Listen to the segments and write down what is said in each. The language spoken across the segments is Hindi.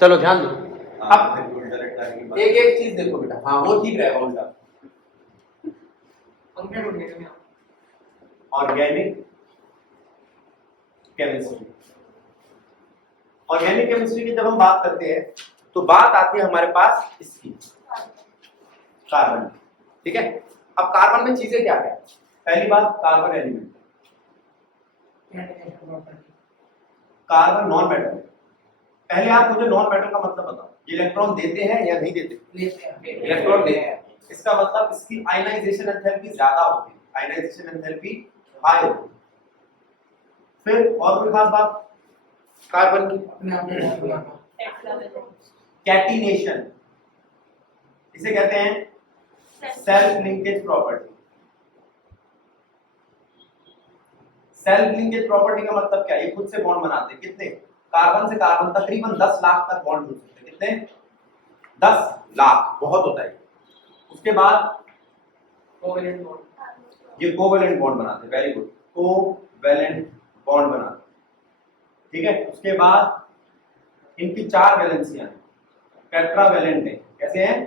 चलो ध्यान दो। अब एक एक चीज देखो बेटा, हाँ वो ठीक रहेगा उल्टा। ऑर्गेनिक केमिस्ट्री, ऑर्गेनिक केमिस्ट्री की जब हम बात करते हैं तो बात आती है हमारे पास इसकी, कार्बन। ठीक है, अब कार्बन में चीजें क्या क्या? पहली बात carbon element, carbon non metal. पहले आप मुझे नॉन मेटल का मतलब बताओ, ये इलेक्ट्रॉन देते हैं या नहीं देते? इलेक्ट्रॉन देते हैं। इसका मतलब इसकी आयनाइजेशन एंथैल्पी ज्यादा होती है, आयनाइजेशन एंथैल्पी हाई होती है। फिर और कोई खास बात कार्बन की? कैटिनेशन, इसे कहते हैं self linkage property. Self linkage property का मतलब क्या है? ये खुद से बॉन्ड बनाते हैं। कितने? कार्बन से कार्बन तकरीबन 10 लाख तक बॉन्ड जुड़ सकते हैं। कितने? 10 लाख, बहुत होता है। उसके बाद कोवेलेंट बॉन्ड, ये कोवेलेंट बॉन्ड बनाते हैं। वेरी गुड, कोवेलेंट बॉन्ड बनाते हैं। ठीक है, उसके बाद इनकी 4 वैलेंसियां हैं, टेट्रावैलेंट है। कैसे हैं?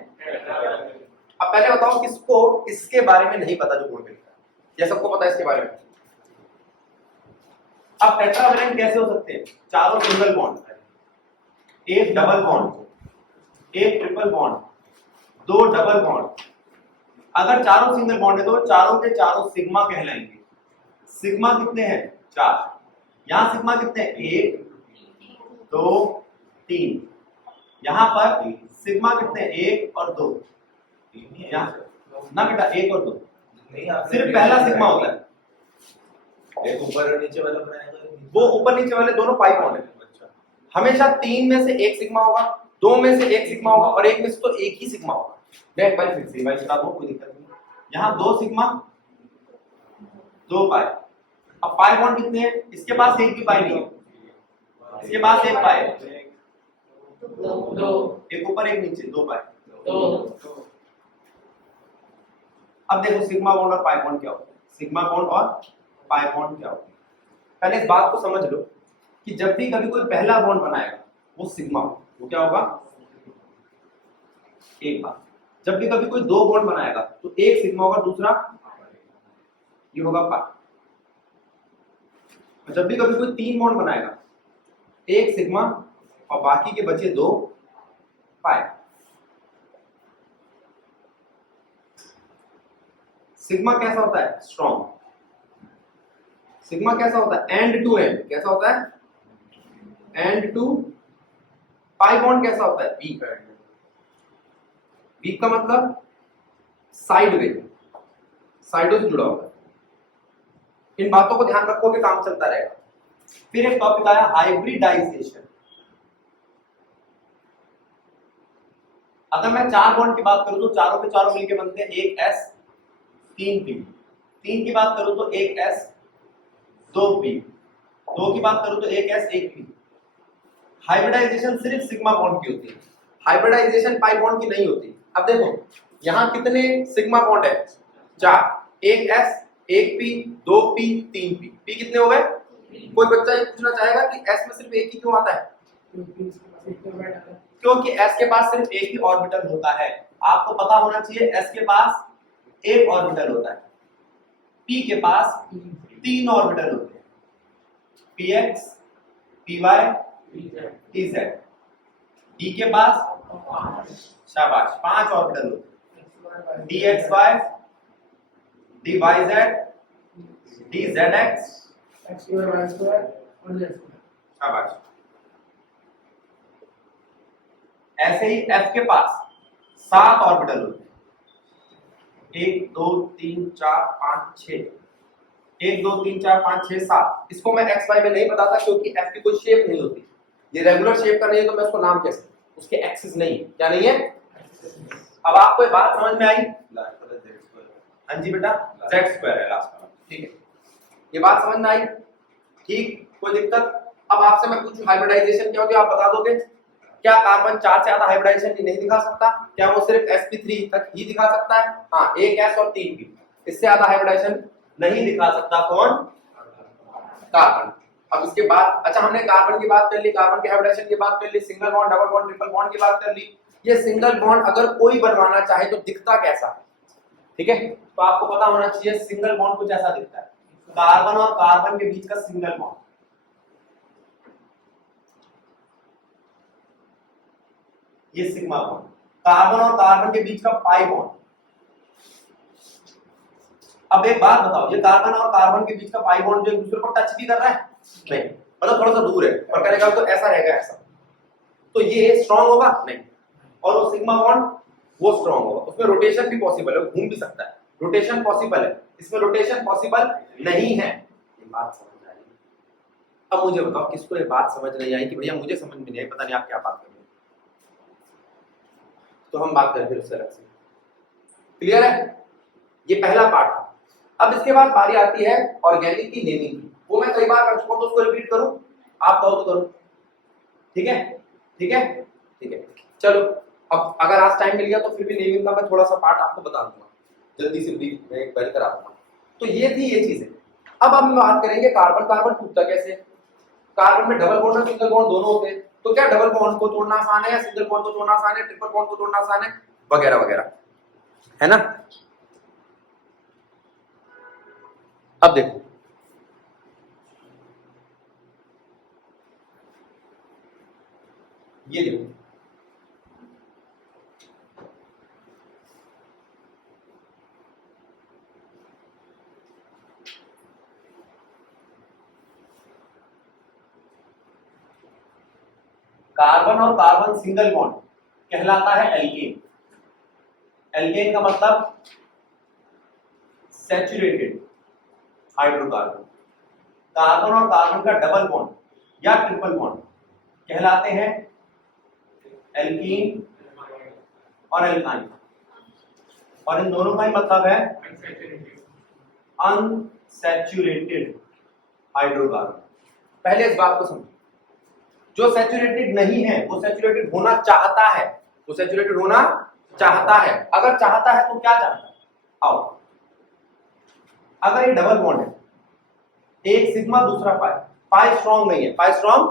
अब पहले बताओ किसको इसके बारे में नहीं पता जो बोर्ड पे लिखा है, या सबको पता है इसके बारे में? अब टेट्रावैलेंट कैसे हो सकते हैं? चारों सिंगल बॉन्ड, एक डबल बॉन्ड, एक ट्रिपल बॉन्ड, 2 डबल बॉन्ड। अगर चारों सिंगल बॉन्ड है तो चारों के चारों सिग्मा कहलाएंगे। सिग्मा कितने हैं? 4। यहां सिग्मा कितने हैं? 1 2 3। यहां पर सिग्मा कितने हैं? 1 और 2। ना बेटा, 1 और 2 सिर्फ पहला सिग्मा होता है। एक ऊपर और नीचे वाला बनाएगा, वो ऊपर नीचे वाले दोनों पाई बॉन्ड है। हमेशा 3 में से 1 सिग्मा होगा, 2 में से 1 सिग्मा होगा और 1 में से तो 1 ही सिग्मा होगा। मैं एक बार फिर से रिवाइज करा दूं, कोई दिक्कत नहीं। यहाँ 2 सिग्मा 2 पाई। अब पाई बॉन्ड कितने हैं? इसके पास एक भी पाई नहीं है, इसके पास 1 पाई है। 2, एक ऊपर एक नीचे, 2 पाई। अब देखो सिग्मा बॉन्ड और पाई बॉन्ड क्या होता है, सिग्मा बॉन्ड और पाई बॉन्ड क्या होता है। पहले इस बात को समझ लो कि जब भी कभी कोई पहला बॉन्ड बनाएगा वो सिग्मा होगा। वो क्या होगा? एक बात, जब भी कभी कोई 2 बॉन्ड बनाएगा तो एक सिग्मा होगा, दूसरा ये होगा पाई। जब भी कभी कोई 3 बॉन्ड बनाएगा, एक सिग्मा और बाकी के बचे 2 पाई। सिग्मा कैसा होता है? स्ट्रॉन्ग। सिग्मा कैसा होता है? End to end. कैसा होता है? End to. पाई बॉन्ड कैसा होता है? वीक। वीक का मतलब साइड वे, साइडों से जुड़ा होता है। इन बातों को ध्यान रखोगे काम चलता रहेगा। फिर एक टॉपिक आया हाइब्रिडाइजेशन। अगर मैं 4 बॉन्ड की बात करूं तो चारों के चारों मिलकर बनते हैं 1s 3p। 3 की बात करूं तो 1s 2p। 2 की बात करूं तो 1s 1p। हाइब्रिडाइजेशन सिर्फ सिग्मा बॉन्ड की होती है, हाइब्रिडाइजेशन पाई बॉन्ड की नहीं होती। अब देखो यहां कितने सिग्मा बॉन्ड है? 4। 1s 1p 2p 3p। p कितने हो गए? कोई बच्चा ये पूछना चाहेगा कि s में सिर्फ एक ही क्यों आता है? क्योंकि s के पास सिर्फ एक ही ऑर्बिटल होता है। आपको पता होना चाहिए s के पास एक ऑर्बिटल होता है, p के पास 3 ऑर्बिटल होते हैं, px py pz। d के पास शाबाश 5 ऑर्बिटल होते हैं, dxy dyz dzx शाबाश। ऐसे ही f के पास 7 ऑर्बिटल होते हैं, 1 2 3 4 5 6। 1 2 3 4 5 6 7। इसको मैं एक्स वाई में नहीं बताता क्योंकि f की कोई शेप नहीं होती। ये रेगुलर शेप का नहीं है तो मैं उसको नाम कैसे, उसके एक्सिस नहीं है। क्या नहीं है? अब आपको ये बात समझ में आई? हाँ जी बेटा, z² है लास्ट में। ठीक है, ये बात समझ में आई? ठीक, कोई दिक्कत? अब आपसे मैं पूछूं हाइब्रिडाइजेशन क्या होती है, आप बता दोगे? क्या कार्बन 4 से ज्यादा हाइब्रिडाइजेशन नहीं दिखा सकता? क्या वो सिर्फ sp3 तक ही दिखा सकता है? हाँ, 1s और 3p, इससे ज्यादा हाइब्रिडाइजेशन नहीं दिखा सकता। कौन? कार्बन। अब इसके बाद अच्छा हमने कार्बन की बात कर ली, कार्बन के हाइब्रिडेशन की बात कर ली, single bond, double bond, triple bond की बात कर ली। ये सिंगल बॉन्ड अगर कोई बनवाना चाहे तो दिखता कैसा है, ठीक है? तो आपको पता होना चाहिए सिंगल बॉन्ड कुछ ऐसा दिखता है, कार्बन और कार्बन के बीच का सिंगल बॉन्ड, ये सिग्मा बॉन्ड, कार्बन और कार्बन के बीच का पाई बॉन्ड। अब एक बात बताओ, ये कार्बन और कार्बन के बीच का पाई बॉन्ड जो एक दूसरे को टच भी कर रहा है? नहीं, मतलब थोड़ा सा दूर है, और करेगा तो ऐसा रहेगा, ऐसा, तो ये स्ट्रांग होगा नहीं। और वो सिग्मा बॉन्ड वो स्ट्रांग होगा, उसमें रोटेशन भी पॉसिबल है, घूम भी सकता है, रोटेशन पॉसिबल है, इसमें रोटेशन पॉसिबल नहीं है। ये बात समझ आई? अब मुझे बताओ किसको ये बात समझ नहीं आई कि भैया मुझे समझ में नहीं आई, पता नहीं आप क्या बात कर रहे हो, तो हम बात करें फिर उससे अलग से। क्लियर है? ये पहला पार्ट था। अब इसके बाद बारी आती है ऑर्गेनिक की नेमिंग की, वो मैं कई बार कर चुका हूं तो उसको रिपीट करूं, आप कहो तो करो, ठीक है? ठीक है, ठीक है, चलो। अब अगर आज टाइम मिल गया तो फिर भी नेमिंग का मैं थोड़ा सा पार्ट आपको बता दूंगा, जल्दी से ब्रीफ में एक बार करा दूंगा। तो ये थी ये चीजें। अब हम बात करेंगे कार्बन कार्बन टूटता कैसे। कार्बन में डबल बॉन्ड और सिंगल बॉन्ड दोनों होते हैं, तो क्या डबल बॉन्ड को तोड़ना आसान है या सिंगल बॉन्ड को तोड़ना आसान है, ट्रिपल बॉन्ड को तोड़ना आसान है, वगैरह वगैरह, है ना? अब देखो, ये देखो, कार्बन और कार्बन सिंगल बॉन्ड कहलाता है एल्केन। एल्केन का मतलब सैचुरेटेड हाइड्रोकार्बन। कार्बन और कार्बन का डबल बॉन्ड या ट्रिपल बॉन्ड कहलाते हैं एल्कीन और एल्काइन, और इन दोनों का ही मतलब है अनसैचुरेटेड हाइड्रोकार्बन। पहले इस बात को समझो, जो सैचुरेटेड नहीं है वो सैचुरेटेड होना चाहता है, वो सैचुरेटेड होना चाहता है। अगर चाहता है तो क्या चाहता है? आओ, अगर ये डबल बॉन्ड है, एक सिग्मा दूसरा पाई, पाई स्ट्रॉन्ग नहीं है, पाई स्ट्रॉन्ग,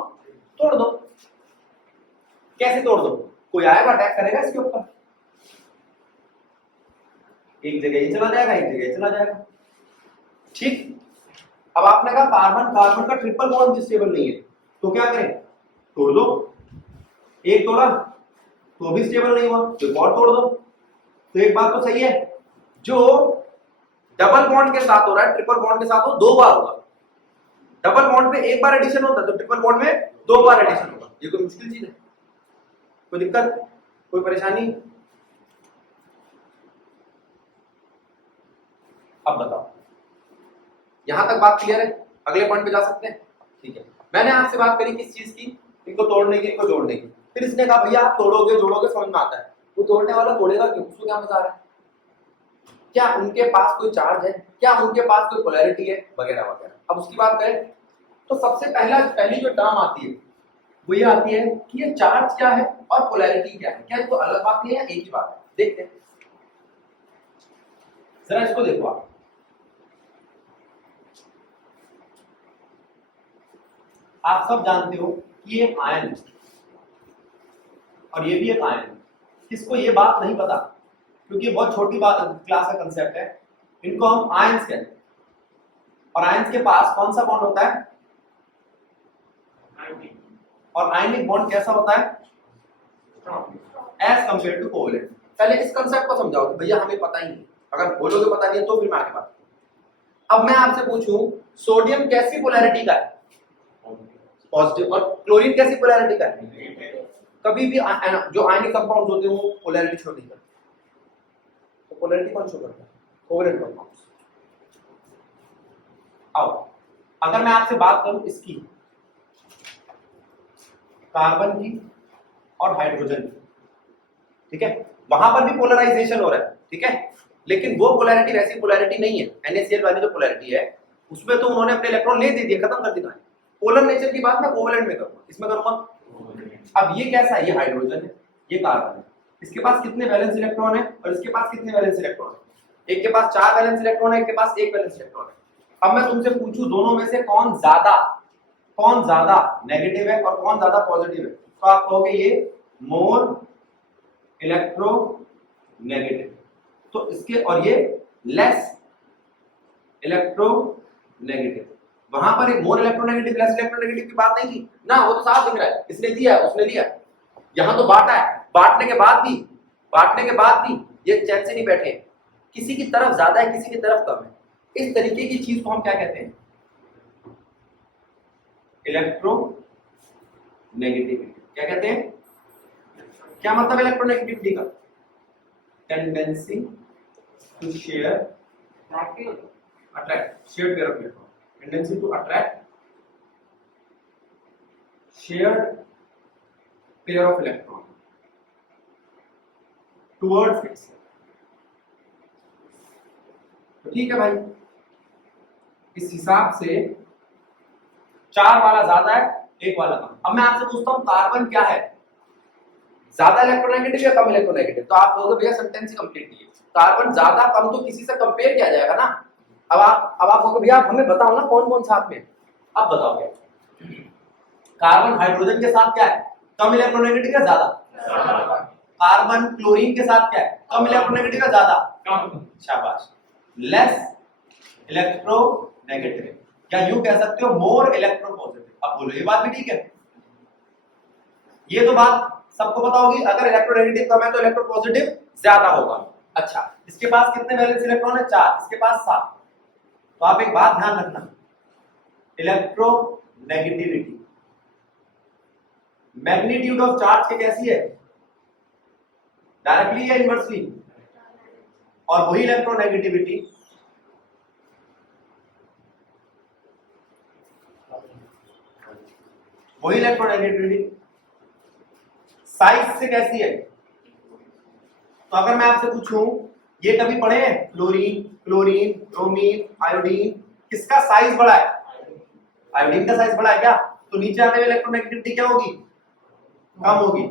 तोड़ दो। कैसे तोड़ दो? कोई आएगा अटैक करेगा इसके ऊपर, एक जगह ही चला जाएगा, एक जगह ही चला जाएगा, ठीक? अब आपने कहा कार्बन कार्बन का ट्रिपल बॉन्ड भी स्टेबल नहीं है, तो क्या करें? तोड़ दो। एक तोड़ा तो भी स्टेबल नहीं हुआ, तो एक और तोड़ दो। तो एक बात तो सही है, जो डबल बॉन्ड के साथ हो रहा है ट्रिपल बॉन्ड के साथ हो दो बार होगा। डबल बॉन्ड में एक बार एडिशन होता है, तो ट्रिपल बॉन्ड में दो बार एडिशन होगा। ये कोई मुश्किल चीज है? कोई दिक्कत, कोई परेशानी? अब बताओ, यहां तक बात क्लियर है? अगले पॉइंट पे जा सकते हैं? ठीक है। मैंने आपसे बात करी किस चीज की? इनको तोड़ने की, इनको जोड़ने की। फिर इसने कहा भैया आप तोड़ोगे जोड़ोगे समझ में आता है, वो तोड़ने वाला तोड़ेगा क्यों? उसको क्या मजा आ रहा है? क्या उनके पास कोई चार्ज है? क्या उनके पास कोई पोलैरिटी है? वगैरह वगैरह। अब उसकी बात करें तो सबसे पहली जो टर्म आती है वो ये आती है कि ये चार्ज क्या है और पोलैरिटी क्या है। क्या ये तो अलग बात है या एक ही बात है? देखते हैं, जरा इसको देखो आप सब जानते हो कि ये आयन है और ये भी एक आयन है। किसको ये बात नहीं पता, क्योंकि बहुत छोटी बात क्लास का कंसेप्ट है, इनको हम आयंस कहते हैं। और आयंस के पास कौन सा बॉन्ड होता है? और आयनिक बॉन्ड कैसा होता है? As compare to covalent. पहले इस कंसेप्ट को समझाओ कि भैया हमें पता ही नहीं, अगर बोलोगे पता नहीं है तो फिर मैं आगे बात करूं। अब मैं आपसे पूछूं सोडियम कैसी पोलैरिटी का है? पॉजिटिव। और क्लोरीन कैसी पोलैरिटी का है? कभी भी जो आयनिक कंपाउंड होते हैं वो पोलैरिटी शो नहीं करते, तो पोलैरिटी कौन शो करता है? Covalent compounds. आओ, अगर मैं आपसे बात करूं इसकी, कार्बन की और हाइड्रोजन की, ठीक है, वहां पर भी पोलराइजेशन हो रहा है, ठीक है, लेकिन वो पोलैरिटी वैसी पोलैरिटी नहीं है। NaCl वाली जो पोलैरिटी है उसमें तो उन्होंने अपने इलेक्ट्रॉन ले दे दिए, खत्म कर दिया। पोलर नेचर की बात मैं कोवेलेंट में करूंगा, इसमें करूंगा। अब ये कैसा है? ये हाइड्रोजन है, ये कार्बन है। इसके पास कितने वैलेंस इलेक्ट्रॉन है और इसके पास कितने वैलेंस इलेक्ट्रॉन है? एक के पास 4 वैलेंस इलेक्ट्रॉन है, एक के पास 1 वैलेंस इलेक्ट्रॉन है। अब मैं तुमसे पूछूं दोनों में से कौन ज्यादा कौन ज्यादा नेगेटिव है और कौन ज्यादा पॉजिटिव है, तो आप कहोगे ये मोर इलेक्ट्रोनेगेटिव, तो इसके और ये लेस इलेक्ट्रोनेगेटिव। वहां पर एक मोर इलेक्ट्रोनेगेटिव लेस इलेक्ट्रोनेगेटिव की बात नहीं थी ना, वो तो साफ दिख रहा है, इसने दिया उसने दिया। यहां तो बांटा है, बांटने के बाद भी ये चैन से नहीं बैठे, किसी की तरफ ज्यादा है किसी की तरफ कम है। इस तरीके की चीज को हम क्या कहते हैं, इलेक्ट्रोनेगेटिविटी। क्या कहते हैं, क्या मतलब इलेक्ट्रोनेगेटिविटी का, tendency to share attract shared pair of electron, tendency to attract shared pair of electron towards its। तो ठीक है भाई, इस हिसाब से 4 वाला ज्यादा है 1 वाला कम। अब मैं आपसे पूछता हूं कार्बन क्या है, ज्यादा इलेक्ट्रोनेगेटिव या कम इलेक्ट्रोनेगेटिव, तो आप कहोगे भैया सेंटेंस ही कंप्लीट कीजिए। कार्बन ज्यादा कम तो किसी से कंपेयर किया जाएगा ना। अब आप कहोगे भैया हमें बताओ ना कौन कौन साथ में। अब बताओ क्या, कार्बन हाइड्रोजन के साथ क्या है, कम इलेक्ट्रोनेगेटिव या ज्यादा, कार्बन क्लोरीन के साथ क्या है, कम इलेक्ट्रोनेगेटिव या ज्यादा, कम। शाबाश, लेस इलेक्ट्रोनेगेटिव, या यूं कह सकते हो मोर इलेक्ट्रोपॉजिटिव। अब बोलो ये बात भी ठीक है, ये तो बात सबको पता होगी, अगर इलेक्ट्रोनेगेटिव कम है तो इलेक्ट्रोपॉजिटिव ज्यादा होगा। अच्छा, इसके पास कितने वैलेंस इलेक्ट्रॉन है, 4, इसके पास 7। तो आप एक बात ध्यान रखना, इलेक्ट्रोनेगेटिविटी मैग्नीट्यूड ऑफ चार्ज की कैसी है, डायरेक्टली या इनवर्सली, और वही इलेक्ट्रोनेगेटिविटी साइज से कैसी है। तो अगर मैं आपसे पूछूं, ये कभी पढ़े हैं फ्लोरीन, क्लोरीन, ब्रोमीन, आयोडीन, किसका साइज बड़ा है, आयोडीन का साइज बड़ा है क्या, तो नीचे आने में इलेक्ट्रोनेगेटिविटी क्या होगी, कम होगी।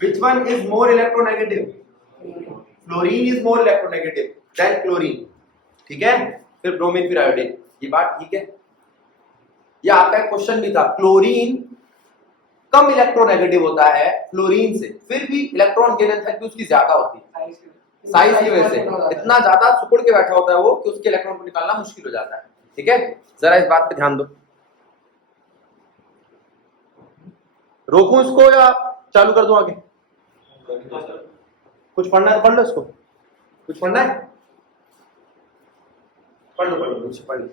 Which one is more electronegative, fluorine is more electronegative than chlorine, ठीक है, फिर ब्रोमीन, फिर आयोडीन। ये बात ठीक है। ये आपका एक क्वेश्चन भी था, क्लोरीन कम इलेक्ट्रोनेगेटिव होता है फ्लोरीन से, फिर भी इलेक्ट्रॉन गेन एंथैल्पी उसकी ज्यादा होती है, साइज की वजह से इतना ज्यादा सिकुड़ के बैठा होता है वो कि उसके इलेक्ट्रॉन को निकालना मुश्किल हो जाता है। ठीक है, जरा इस बात पे ध्यान दो। रोकूं इसको या चालू कर दूं आगे, कुछ पढ़ना है तो पढ़ लो, इसको कुछ पढ़ना है पढ़ लो कुछ पढ़ लो।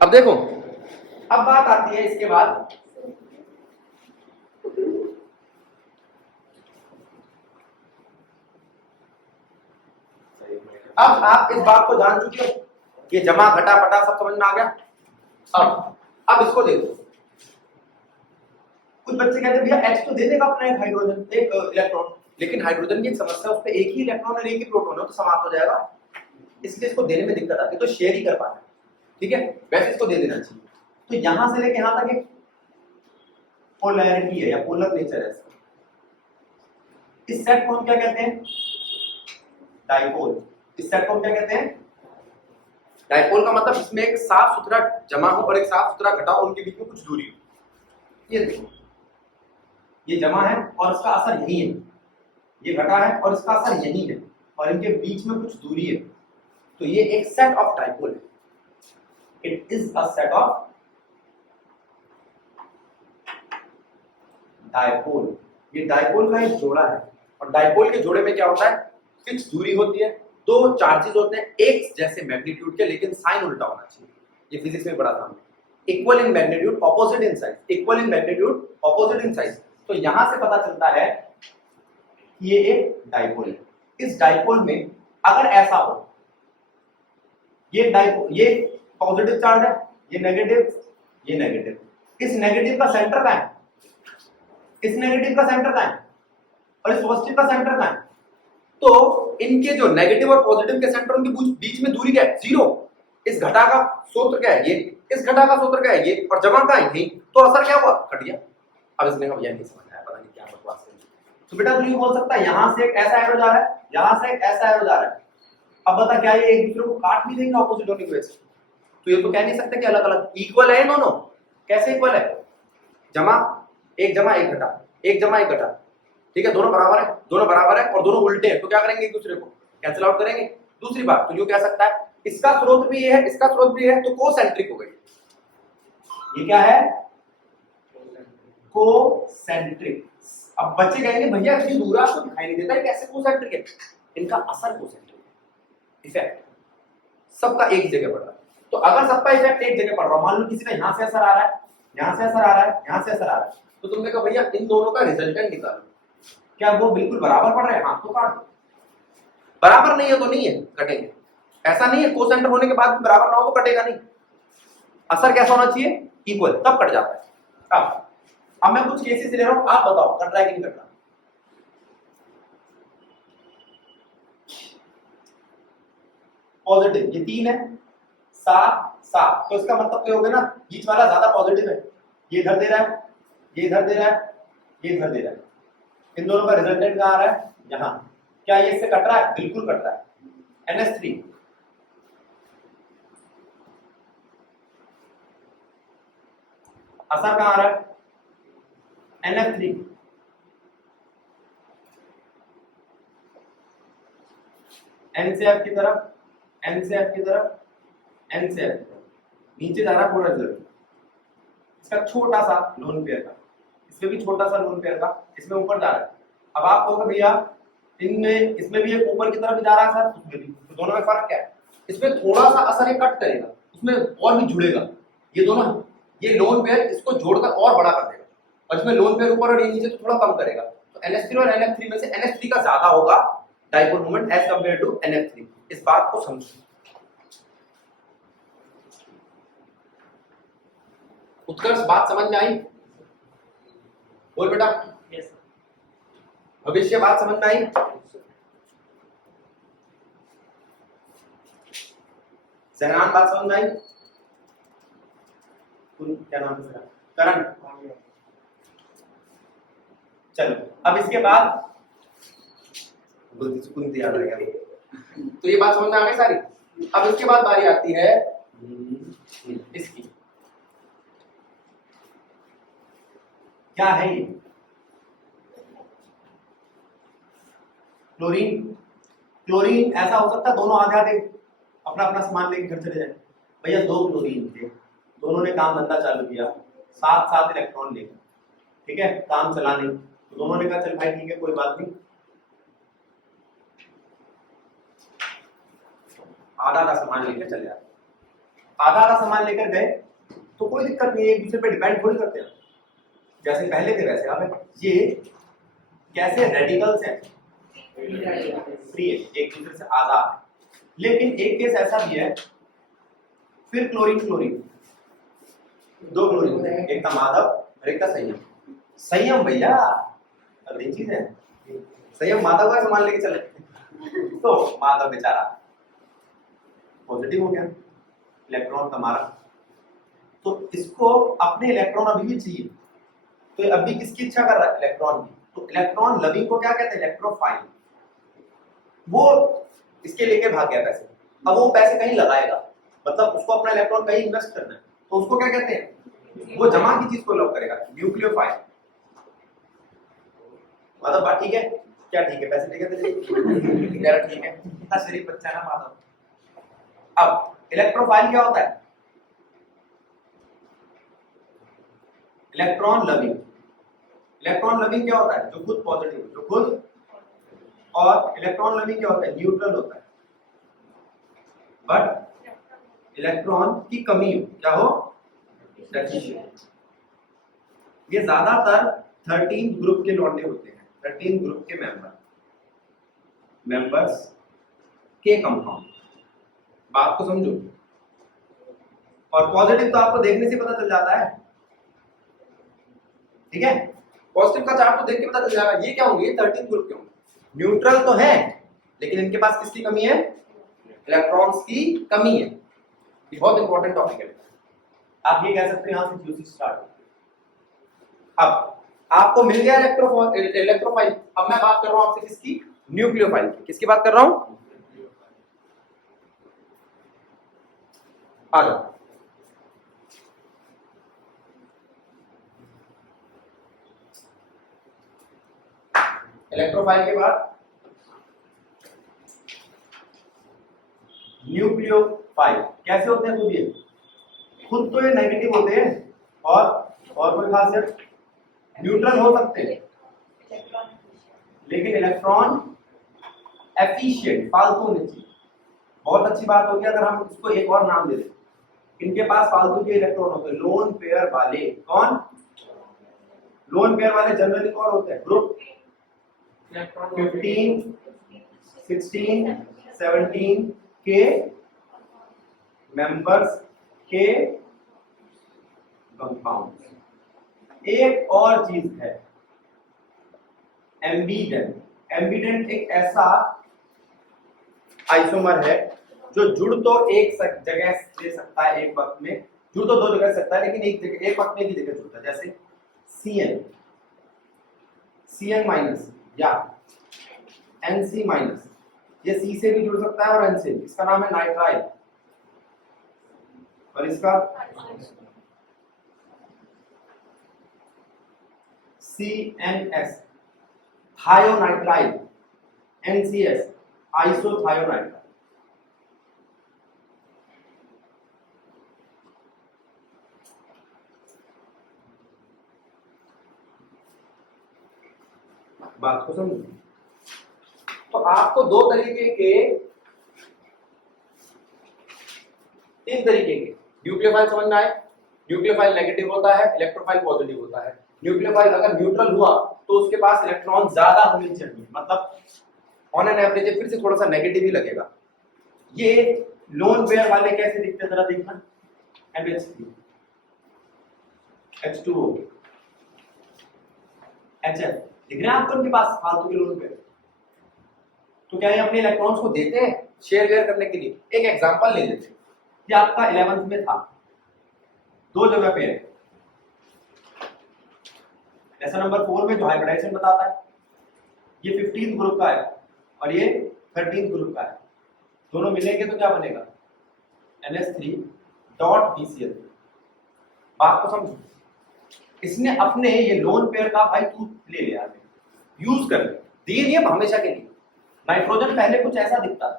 अब देखो, अब बात आती है इसके बाद, अब आप इस बात को जान चुके हो, ये जमा घटा पटा सब समझ में आ गया। अब इसको देखो, कुछ बच्चे कहते हैं भैया H तो दे देगा अपना एक हाइड्रोजन, एक इलेक्ट्रॉन, लेकिन हाइड्रोजन की एक समस्या, उस पे एक ही इलेक्ट्रॉन और एक ही प्रोटॉन है तो समाप्त हो जाएगा, इसलिए इसको देने में दिक्कत आती है, तो शेयर ही कर पाना है। ठीक है, वैसे इसको दे देना चाहिए। तो यहां से लेके यहां तक एक पोलैरिटी है या पोलर नेचर है इसका। इस सेट को हम क्या कहते हैं, डाइपोल। इस सेट को हम क्या कहते हैं, डाइपोल का मतलब इसमें एक साफ सुथरा जमा हो और एक साफ सुथरा घटा हो, उनके बीच में कुछ दूरी हो। ये देखो, ये जमा है और इसका असर यही है, ये घटा है और इसका असर यही है, और इनके बीच में कुछ दूरी है, तो ये एक सेट ऑफ डाइपोल है। It is a set of dipole. ये डाइपोल का एक जोड़ा है, और डाइपोल के जोड़े में क्या होता है, फिक्स दूरी होती है, दो चार्जेस होते हैं एक जैसे मैग्नीट्यूड के, लेकिन साइन उल्टा होना चाहिए। ये फिजिक्स में पढ़ा था हमने, equal in magnitude opposite in size, equal in magnitude opposite in size. तो यहां से पता चलता है कि ये एक डाइपोल है। इस डाइपोल में अगर ऐसा हो, ये डाइपोल, ये पॉजिटिव चार्ज है, ये नेगेटिव, ये नेगेटिव, इस नेगेटिव का सेंटर कहां है, इस नेगेटिव का सेंटर कहां है, और इस पॉजिटिव का सेंटर कहां है, तो इनके जो नेगेटिव और पॉजिटिव के सेंटर, उनके बीच में दूरी क्या है, 0। इस घटा का सूत्र क्या है, ये, इस घटा का सूत्र क्या है, ये, और जमा का है, तो असर क्या हुआ, घट गया। अब इसने कहा भैया नहीं समझ आया, पता नहीं क्या बकवास है। तो बेटा तू ये बोल सकता है यहां से एक ऐसा एरो जा रहा है, यहां से एक ऐसा एरो जा रहा है, अब बता क्या ये एक दूसरे को काट नहीं देंगे ऑपोजिट होने की वजह से, तो ये तो कह नहीं सकते कि अलग अलग, इक्वल है दोनों। कैसे इक्वल है? जमा एक घटा, एक जमा एक घटा, ठीक है, दोनों बराबर है, दोनों बराबर है और दोनों उल्टे हैं, तो क्या करेंगे? एक दूसरे को कैंसिल आउट करेंगे। दूसरी बात तो यूं कह सकता है इसका स्रोत भी ये है, इसका स्रोत भी है, तो कोसेंट्रिक हो गई। ये क्या है? कोसेंट्रिक। अब बच्चे कहेंगे भैया इतनी दूर आपको दिखाई नहीं देता है, कैसे कोसेंट्रिक है? इनका असर कोसेंट्रिक है, इफेक्ट सबका एक जगह पड़ रहा है। तो अगर सबका इफेक्ट एक जगह पड़ रहा है, मान लो किसी का यहां से असर आ रहा है, यहां से असर आ रहा है, यहां से असर आ रहा है, तो तुमने कहा भैया इन दोनों का रिजल्टेंट निकालो, क्या वो बिल्कुल बराबर पड़ रहे हैं? हाँ, तो काट दो। बराबर नहीं है तो नहीं है, कटेंगे। ऐसा नहीं है कोसेंटर होने के बाद बराबर ना हो तो कटेगा नहीं। असर कैसा होना चाहिए? इक्वल, तब कट जाता है। अब मैं कुछ केसेस ले रहा हूं, आप बताओ कट रहा है कि नहीं कट रहा। पॉजिटिव, ये 3 है, 7 7, तो इसका मतलब क्या हो गया ना, बीच वाला ज्यादा पॉजिटिव है, ये इधर दे रहा है, ये इधर दे रहा है, ये इधर दे रहा है, इन दोनों का रिजल्टेंट कहां आ रहा है? यहां। क्या ये इससे कट रहा है? बिल्कुल कट रहा है। NH3 असर कहां आ रहा है? NF3 N से F की तरफ, N से F की तरफ, N से F की तरफ, नीचे जा रहा है पूरा रिजल्ट। इसका छोटा सा लोन पेयर का, इसमें भी छोटा सा लोन पेयर का, इसमें ऊपर जा रहा है। अब आप कहोगे भैया इनमें, इसमें भी एक ऊपर की तरफ भी जा रहा है सर, उसमें भी, तो दोनों में फर्क क्या है? इसमें थोड़ा सा असर ये कट करेगा, उसमें और भी जुड़ेगा, ये दोनों, ये लोन पेयर इसको जोड़कर और बड़ा कर देगा, और इसमें लोन पेयर ऊपर और ये नीचे तो थोड़ा कम करेगा। तो NH3 और NF3 में से NH3 का ज्यादा होगा dipole moment as compare to NF3। इस बात को समझिए। उत्कर्ष बात समझ में आई? बोल बेटा। यस। भविष्य बात समझ में आई? सहरान बात समझ में आई? क्या नाम है? करण। चलो अब इसके बाद याद आ गया, तो ये बात समझ में आ गई सारी। अब इसके बाद बारी आती है इसकी। क्या है ये? क्लोरीन। क्लोरीन ऐसा हो सकता है दोनों आधे आधे अपना अपना सामान लेके घर चले जाए। भैया 2 क्लोरीन थे, दोनों ने काम धंधा चालू किया, 7 इलेक्ट्रॉन लेके, ठीक है, काम चलाने, तो दोनों ने कहा चल भाई ठीक है कोई बात नहीं, आधा सामान लेकर चले जाते। आधा सामान लेकर गए तो कोई दिक्कत नहीं है, एक दूसरे पे डिपेंड थोड़ी करते हैं, जैसे पहले थे वैसे। अब ये कैसे रेडिकल्स हैं, फ्री है, एक दूसरे से आजाद है। लेकिन एक केस ऐसा भी है, फिर क्लोरीन क्लोरीन, 2 क्लोरीन, एक का माधव और एक का संयम। संयम भैया अगली चीज है, संयम माधव का सामान लेके चले तो माधव बेचारा पॉजिटिव हो गया, इलेक्ट्रॉन का मारा, तो इसको अपने इलेक्ट्रॉन अभी भी चाहिए, तो अभी किसकी इच्छा कर रहा है? इलेक्ट्रॉन की। तो इलेक्ट्रॉन लविंग को क्या कहते हैं? इलेक्ट्रोफाइल। वो इसके लेके भाग गया पैसे, अब वो पैसे कहीं लगाएगा, मतलब उसको अपना इलेक्ट्रॉन कहीं इन्वेस्ट करना है, तो उसको क्या कहते हैं? वो जमा की चीज को लॉक करेगा, न्यूक्लियोफाइल। मतलब बात ठीक है क्या? ठीक है, पैसे ठीक है तेरे? ठीक है, इतना शरीफ बच्चा है ना माधव। अब इलेक्ट्रोफाइल क्या होता है? Electron loving. इलेक्ट्रॉन लविंग क्या होता है? जो खुद पॉजिटिव, जो खुद, और इलेक्ट्रॉन लविंग क्या होता है? न्यूट्रल होता है, बट इलेक्ट्रॉन की कमी हो, क्या हो? डेफिशिएंट। ये ज्यादातर 13 ग्रुप के लौंडे होते हैं, 13 ग्रुप के मेंबर्स के कंपाउंड। बात को समझो। और पॉजिटिव तो आपको देखने से पता चल जाता है, ठीक है, पॉजिटिव का चार्ट तो देख के पता चल जाएगा। ये क्या होंगे? 13 ग्रुप के होंगे, न्यूट्रल तो है लेकिन इनके पास किसकी कमी है? इलेक्ट्रॉन्स की कमी है। ये बहुत इंपॉर्टेंट टॉपिक है, आप ये कह सकते हैं यहां से क्यूसी स्टार्ट। अब आपको मिल गया इलेक्ट्रोफाइल। अब मैं बात कर रहा हूं आपसे किसकी? न्यूक्लियोफाइल की। किसकी बात कर रहा हूं? आ जाओ। इलेक्ट्रोफाइल के बाद न्यूक्लियोफाइल। कैसे होते हैं खुद ये? खुद तो ये नेगेटिव होते हैं और कोई खासियत? न्यूट्रल हो सकते हैं, लेकिन इलेक्ट्रॉन एफिशिएंट, फालतू होने चाहिए। बहुत अच्छी बात होगी अगर हम इसको एक और नाम दे दें। इनके पास फालतू के इलेक्ट्रॉन होते हैं, लोन पेयर वाले। कौन? लोन पेयर वाले जनरली कौन होते हैं? ग्रुप 15, 16, 17 के मेंबर्स के कंपाउंड। एक और चीज है एम्बीडेंट। एम्बीडेंट एक ऐसा आइसोमर है जो जुड़ तो एक जगह ले सकता है एक वक्त में, जुड़ तो दो जगह सकता है, लेकिन एक जगह एक वक्त में ही जगह जुड़ता है। जैसे CN माइनस या NC माइनस, ये C से भी जुड़ सकता है और N से भी। इसका नाम है नाइट्राइल। और इसका CNS थायोनाइट्राइल, NCS आइसोथायोनाइट्राइल। बात को समझो। तो आपको दो तरीके के, तीन तरीके के न्यूक्लियोफाइल समझ में आए। न्यूक्लियोफाइल नेगेटिव होता है, इलेक्ट्रोफाइल पॉजिटिव होता है। न्यूक्लियोफाइल अगर न्यूट्रल हुआ तो उसके पास इलेक्ट्रॉन ज्यादा होने चाहिए, मतलब ऑन एन एवरेज फिर से थोड़ा सा नेगेटिव ही लगेगा। ये लोन पेयर वाले कैसे दिखते हैं जरा देखना। NH3, H2O, HF दिख रहे हैं आपको उनके पास फालतू के लोन पेयर। तो क्या ये अपने इलेक्ट्रॉन्स को देते हैं शेयर करने के लिए? एक एग्जांपल ले लेते हैं। ये आपका 11th में था, दो जगह पे है। लेसन नंबर 4 में जो हाइब्रिडाइजेशन बताता है, ये 15th ग्रुप का है और ये 13th ग्रुप का है। दोनों मिलेंगे तो क्या बनेगा? NH3.BCl। बात को समझो। इसने अपने ये लोन पेयर का भाई तू ले लिया, यूज कर ले, दिए नहीं अब हमेशा के लिए। नाइट्रोजन पहले कुछ ऐसा दिखता है,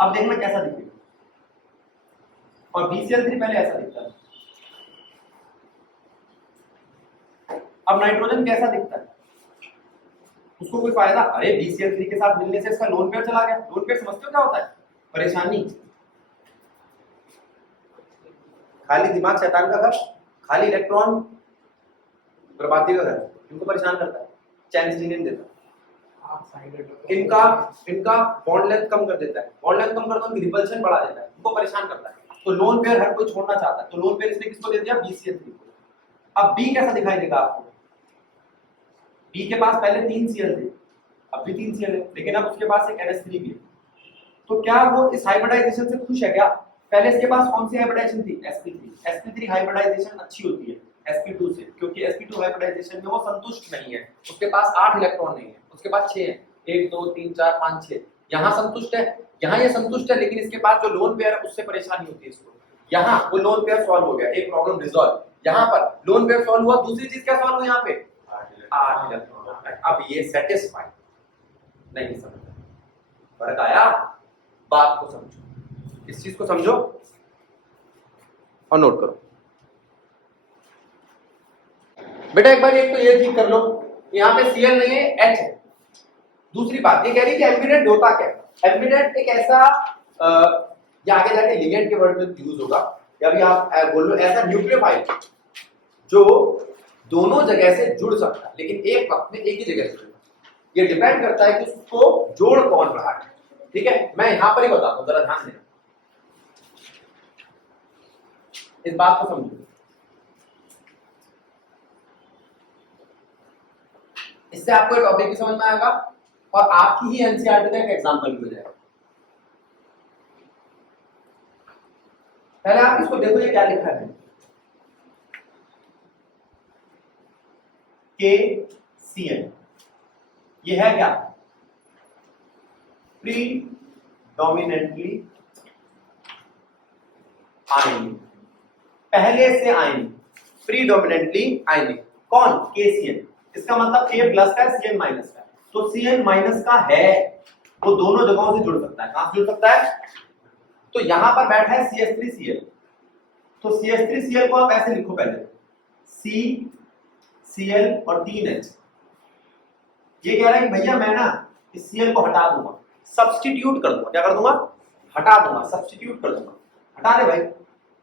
अब देखना कैसा दिखेगा। और BCl3 पहले ऐसा दिखता है, अब नाइट्रोजन कैसा दिखता है? उसको कोई फायदा? अरे BCl3 के साथ मिलने से इसका लोन पेयर चला गया। लोन पेयर समझते हो क्या होता है? परेशानी। खाली दिमाग शैतान का घर, खाली इलेक्ट्रॉन बर्बादी का घर। इनको परेशान करता है, चांस नहीं देता। इनका बॉन्ड लेंथ कम कर देता है, बॉन्ड लेंथ कम करता है, उनकी रिपल्शन बढ़ा देता है, इनको परेशान करता है। तो लोन पेयर हर कोई छोड़ना चाहता है, तो लोन पेयर इसने किसको दे दिया? BCl3 को। अब B कैसा दिखाई देगा आपको? B के पास पहले 3 Cl थे, अब भी 3 Cl है, लेकिन अब उसके पास एक NH3 भी है। तो क्या वो इस हाइब्रिडाइजेशन से खुश है क्या? पहले इसके पास कौन सी हाइब्रिडाइजेशन थी? sp3। sp3 हाइब्रिडाइजेशन अच्छी होती है sp2 से, क्योंकि sp2 हाइब्रिडाइजेशन में वो संतुष्ट नहीं है। उसके पास 8 इलेक्ट्रॉन नहीं है, उसके पास 6 है। 1 2 3 4 5 6। यहाँ संतुष्ट है, यहाँ ये संतुष्ट है, लेकिन इसके पास जो लोन पेयर है उससे परेशानी होती है इसको। यहाँ वो लोन पेयर सॉल्व हो गया, एक प्रॉब्लम रिजॉल्व। यहाँ पर लोन पेयर सॉल्व हुआ, दूसरी चीज क्या सॉल्व हुई? यहाँ पे 8 इलेक्ट्रॉन। अब ये सेटिस्फाइड नहीं समझ फर्क आया? बात को समझो, इस चीज को समझो और नोट करो बेटा। एक बार एक तो ये ठीक कर लो, यहाँ पे Cl नहीं है, H है। दूसरी बात ये कह रही है कि एम्बिडेंट होता क्या है? एम्बिडेंट एक ऐसा या आगे जाके लिगेंड के वर्ड में यूज होगा, या भी आप बोल लो ऐसा न्यूक्लियोफाइल जो दोनों जगह से जुड़ सकता है, लेकिन एक वक्त में एक ही जगह से जुड़ता है। ये डिपेंड करता है कि उसको जोड़ कौन रहा है। ठीक है, मैं यहां पर ही बताता हूं, जरा ध्यान देना, इस बात को समझो। इससे आपको एक टॉपिक भी समझ में आएगा और आपकी ही एनसीईआरटी का एक एग्जांपल भी हो जाएगा। पहले आप इसको देखो, ये क्या लिखा है? KCl ये है क्या? प्रीडोमिनेंटली आयनिक, पहले से आयनिक, प्रीडोमिनेंटली आयनिक। कौन? KCl। इसका मतलब K प्लस का है, Cl माइनस का है। तो Cl माइनस का है, वो दोनों जगहों से जुड़ सकता है। कहां से जुड़ सकता है? तो यहां पर बैठा है CH3Cl, तो CH3Cl को आप ऐसे लिखो पहले, CCl और 3H। ये कह रहा है कि भैया मैं ना इस Cl को हटा दूंगा, सब्स्टिट्यूट कर दूंगा। क्या कर दूंगा? हटा दूंगा, सब्स्टिट्यूट कर दूंगा। हटा दे भाई,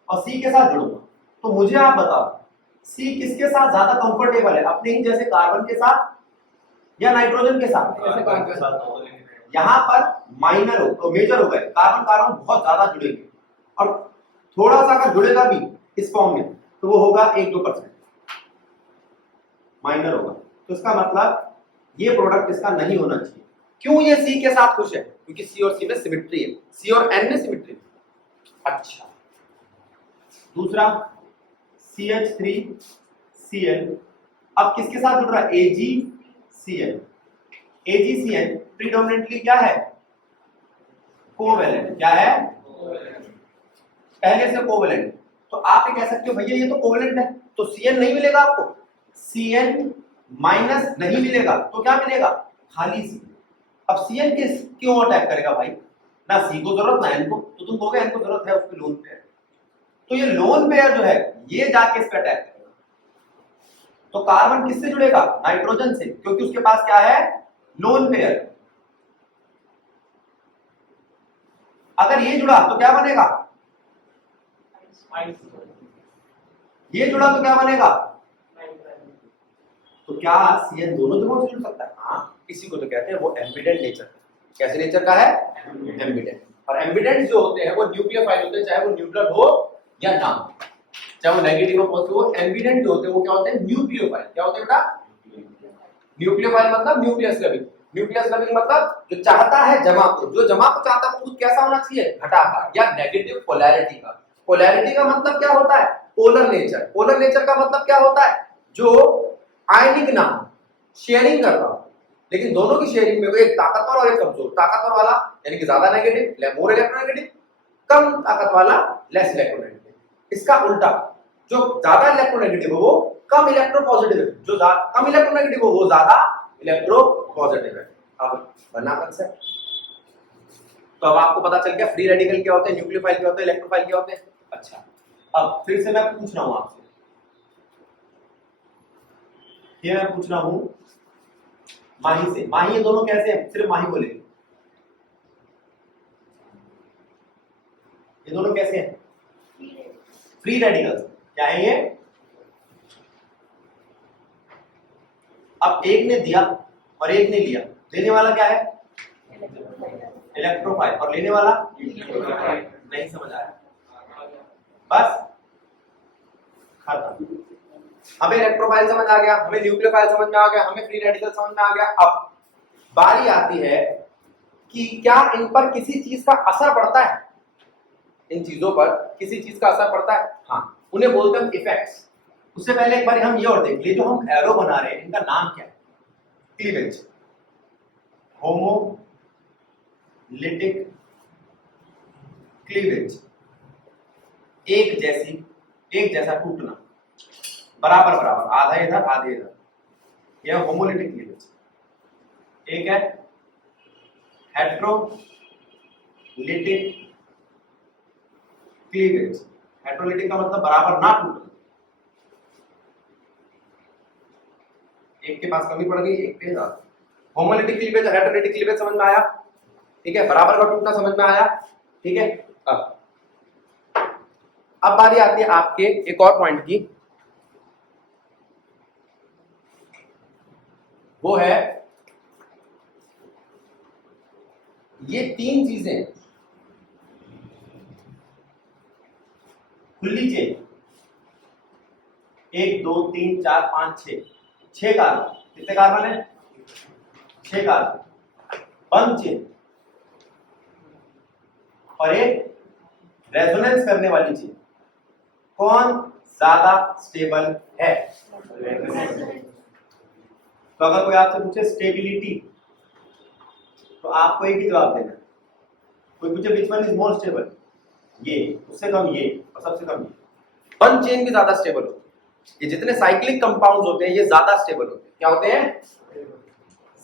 और C के साथ जुड़ूंगा। तो मुझे आप बताओ C किसके साथ ज्यादा कंफर्टेबल है? अपने ही जैसे कार्बन के साथ या नाइट्रोजन के साथ? कार्बन के साथ हो, लेकिन यहाँ पर माइनर हो तो मेजर हो गए, कार्बन कार्बन बहुत ज्यादा जुड़ेंगे, और थोड़ा सा अगर जुड़ेगा भी इस फॉर्म में तो वो होगा 1-2% माइनर होगा। तो इसका मतलब ये प्रोडक्ट इसका नहीं होना चाहिए। क्यों ये C के साथ खुश है? क्योंकि C और C में सिमेट्री है, C और N में सिमेट्री है। अच्छा, दूसरा CH3Cl अब किसके साथ जुड़ रहा है? AgCl। AgCl प्रीडोमिनेंटली क्या है? कोवेलेंट। क्या है? पहले से कोवेलेंट। तो आप ये कह सकते हो भैया ये तो कोवेलेंट है, तो Cn नहीं मिलेगा आपको, Cn माइनस नहीं मिलेगा, तो क्या मिलेगा? खाली C। अब Cn क्यों अटैक करेगा भाई? ना C को जरूरत ना N को, तो तुम कहोगे N को जरूरत है, उसकी लोन पेयर। तो ये लोन पेयर जो है ये जाके इस पे अटैक करेगा। तो कार्बन किससे जुड़ेगा? नाइट्रोजन से, क्योंकि उसके पास क्या है? Lone pair. अगर ये जुड़ा तो क्या बनेगा? ये जुड़ा तो क्या बनेगा? तो क्या Cn दोनों जगहों से जुड़ सकता है? हाँ, इसी को तो कहते हैं वो एम्बिडेंट नेचर। कैसे नेचर का है? एम्बिडेंट। और एम्बिडेंट जो होते हैं वो न्यूक्लियोफाइल होते हैं, चाहे वो न्यूट्रल हो या ना हो, चाहे वो नेगेटिव हो पॉजिटिव हो। एम्बिडेंट जो होते हैं वो क्या होते हैं? न्यूक्लियोफाइल। क्या होते हैं बेटा? न्यूक्लियोफाइल मतलब न्यूक्लियस लविंग। न्यूक्लियस लविंग मतलब जो चाहता है जमा को, जो जमा को चाहता है वो कैसा होना चाहिए? घटाकार या नेगेटिव पोलैरिटी का। पोलैरिटी का मतलब क्या होता है? Polar nature. पोलर नेचर का मतलब क्या होता है? जो आयनिक ना हो, शेयरिंग कर रहा हो, लेकिन दोनों की शेयरिंग में एक ताकतवर और एक कमजोर। ताकतवर वाला यानी कि ज्यादा नेगेटिव, मोर इलेक्ट्रोनेगेटिव, कम ताकत वाला लेस इलेक्ट्रोनेगेटिव। इसका उल्टा, जो ज्यादा इलेक्ट्रोनेगेटिव हो वो कम इलेक्ट्रोपॉजिटिव है, जो कम इलेक्ट्रोनेगेटिव हो वो ज्यादा इलेक्ट्रोपॉजिटिव है। अब बना कंसेप्ट। तो अब आपको पता चल गया फ्री रेडिकल क्या होते हैं, न्यूक्लियोफाइल क्या होते हैं, इलेक्ट्रोफाइल क्या होते हैं। अच्छा, अब फिर से मैं पूछ रहा हूं आपसे, ये मैं पूछ रहा हूं माही से। माही ये दोनों कैसे हैं? सिर्फ माही बोलेंगे। ये दोनों कैसे हैं? Free radicals. क्या है ये? अब एक ने दिया और एक ने लिया, देने वाला क्या है? इलेक्ट्रोफाइल, और लेने वाला नहीं समझ आया, बस खत्म। हमें इलेक्ट्रोफाइल समझ आ गया, हमें न्यूक्लियोफाइल समझ में आ गया, हमें फ्री रेडिकल समझ में आ गया। अब बारी आती है कि क्या इन पर किसी चीज का असर पड़ता है? इन चीजों पर किसी चीज का असर पड़ता है? हाँ, उन्हें बोलते हैं इफेक्ट्स। उससे पहले एक बार हम ये और देख लिए, जो हम एरो बना रहे हैं इनका नाम क्या है? Cleavage, homolytic cleavage. एक जैसा टूटना, बराबर बराबर, आधा इधर आधे इधर, यह होमोलिटिक क्लीवेज। एक है हेट्रोलिटिक क्लीवेज। हेट्रोलिटिक का मतलब बराबर ना टूटना। एक के पास कमी पड़ गई, एक पे ज्यादा। होमोलिटिक क्लीवेज, हेट्रोलिटिक क्लीवेज समझ में आया? ठीक है, बराबर का टूटना समझ में आया? ठीक है। अब बारी आती है आपके एक और पॉइंट की, वो है ये तीन चीजें खुली चेन, 1 2 3 4 5 6 कार्बन। कितने कार्बन है? 6 कार्बन। बंद चेन और एक रेजोनेंस करने वाली चेन। कौन ज्यादा स्टेबल है? तो अगर कोई आपसे पूछे स्टेबिलिटी, तो आपको एक ही जवाब देना है। कोई पूछे which one is more stable, ये, उससे कम ये, और सबसे कम ये। वन चेन भी ज्यादा स्टेबल होती है। ये जितने साइक्लिक कंपाउंड्स होते हैं ये ज्यादा स्टेबल होते हैं। क्या होते हैं?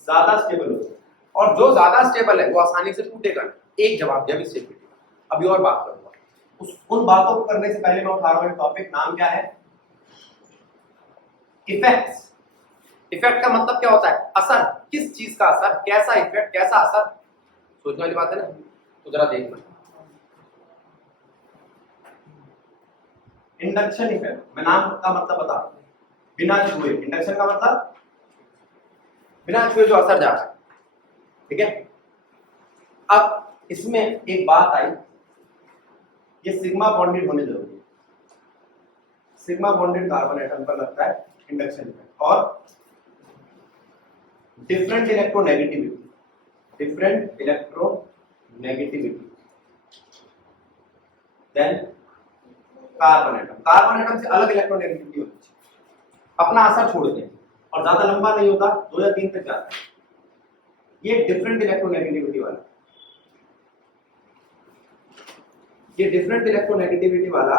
ज्यादा स्टेबल होते हैं। और जो ज्यादा स्टेबल है वो आसानी से टूटेगा नहीं। एक जवाब दिया भी स्टेबिलिटी। अभी और बात करूंगा उन बातों को करने से पहले मैं उठा रहा हूं टॉपिक, नाम क्या है? इफेक्ट्स। इफेक्ट का मतलब क्या होता है? असर। किस चीज का असर, कैसा इफेक्ट, कैसा असर, सोचने वाली बात है ना। तो जरा देखना, इंडक्शन इफेक्ट। मैं नाम का मतलब बता रहा हूं, बिना छुए। इंडक्शन का मतलब बिना छुए जो असर जा रहा है, ठीक है। अब इसमें एक बात आई, ये सिग्मा बॉन्डेड होने जरूरी है। सिग्मा बॉन्डेड कार्बन एटम पर लगता है इंडक्शन इफेक्ट। और different electronegativity, different electronegativity, then carbon atom. Carbon atom से अलग इलेक्ट्रोनेगेटिविटी होती है, अपना असर छोड़ते हैं और ज्यादा लंबा नहीं होता, 2 या 3 तक जाता है। ये डिफरेंट इलेक्ट्रोनेगेटिविटी वाला, ये डिफरेंट इलेक्ट्रोनेगेटिविटी वाला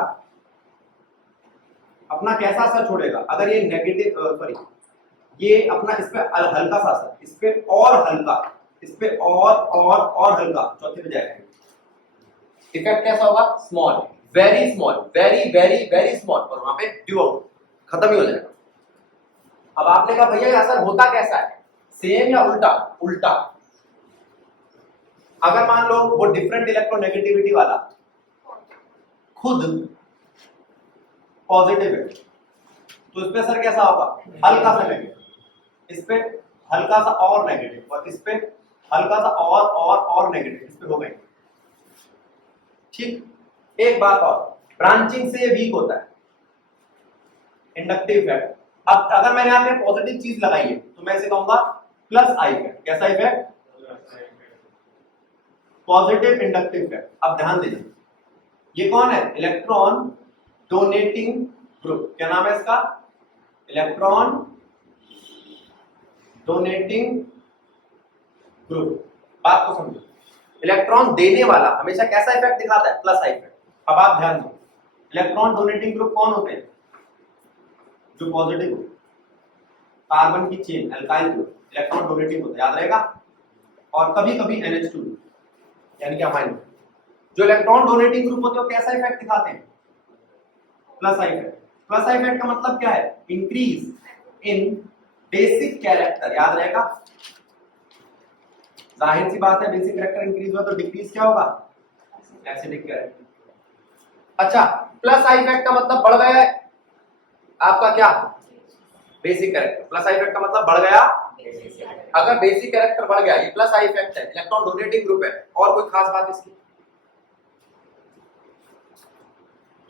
अपना कैसा असर छोड़ेगा? अगर ये नेगेटिव सॉरी ये अपना इस पे हल्का सा असर, इस पे और हल्का, इस पे और हल्का, चौथे पे जाएगा। इफेक्ट कैसा होगा? Small, very small, very very very small, और वहां पे ड्यू आउट, खत्म ही हो जाएगा। अब आपने कहा भैया ये असर होता कैसा है? सेम या उल्टा? उल्टा। अगर मान लो वो डिफरेंट इलेक्ट्रोनेगेटिविटी वाला खुद पॉजिटिव है तो इस पे असर कैसा होगा? हल्का सा नेगेटिव, इस पे हल्का सा और नेगेटिव, और इस पे हल्का सा और नेगेटिव, इस पे हो गए। ठीक। एक बात और, ब्रांचिंग से ये वीक होता है, इंडक्टिव इफेक्ट। अब अगर मैंने यहाँ पे पॉजिटिव चीज लगाई है तो मैं इसे कहूंगा प्लस आई इफेक्ट। कैसा इफेक्ट? Positive inductive effect. अब ध्यान देना, ये कौन है? Electron donating group. क्या नाम है इसका? Electron donating group. बात को समझो, इलेक्ट्रॉन देने वाला हमेशा कैसा इफेक्ट दिखाता है? Plus I effect. अब आप ध्यान दो, इलेक्ट्रॉन डोनेटिंग ग्रुप कौन होते हैं? जो पॉजिटिव हो, कार्बन की chain, alkyl group, electron donating होता है, याद रहेगा। और कभी कभी NH2 यानी कि अमाइन। जो इलेक्ट्रॉन डोनेटिंग ग्रुप होते हैं वो कैसा इफेक्ट दिखाते हैं? Plus I effect. Plus I effect का मतलब क्या है? इंक्रीज इन बेसिक कैरेक्टर, याद रहेगा। जाहिर सी बात है, बेसिक कैरेक्टर इंक्रीज हुआ तो डिक्रीज क्या होगा? Acidic character. अच्छा, प्लस आई इफेक्ट का मतलब बढ़ गया है आपका क्या? Basic character. Plus I effect का मतलब बढ़ गया। अगर बेसिक कैरेक्टर बढ़ गया, ये प्लस आई इफेक्ट है, इलेक्ट्रॉन डोनेटिंग ग्रुप है। और कोई खास बात इसकी?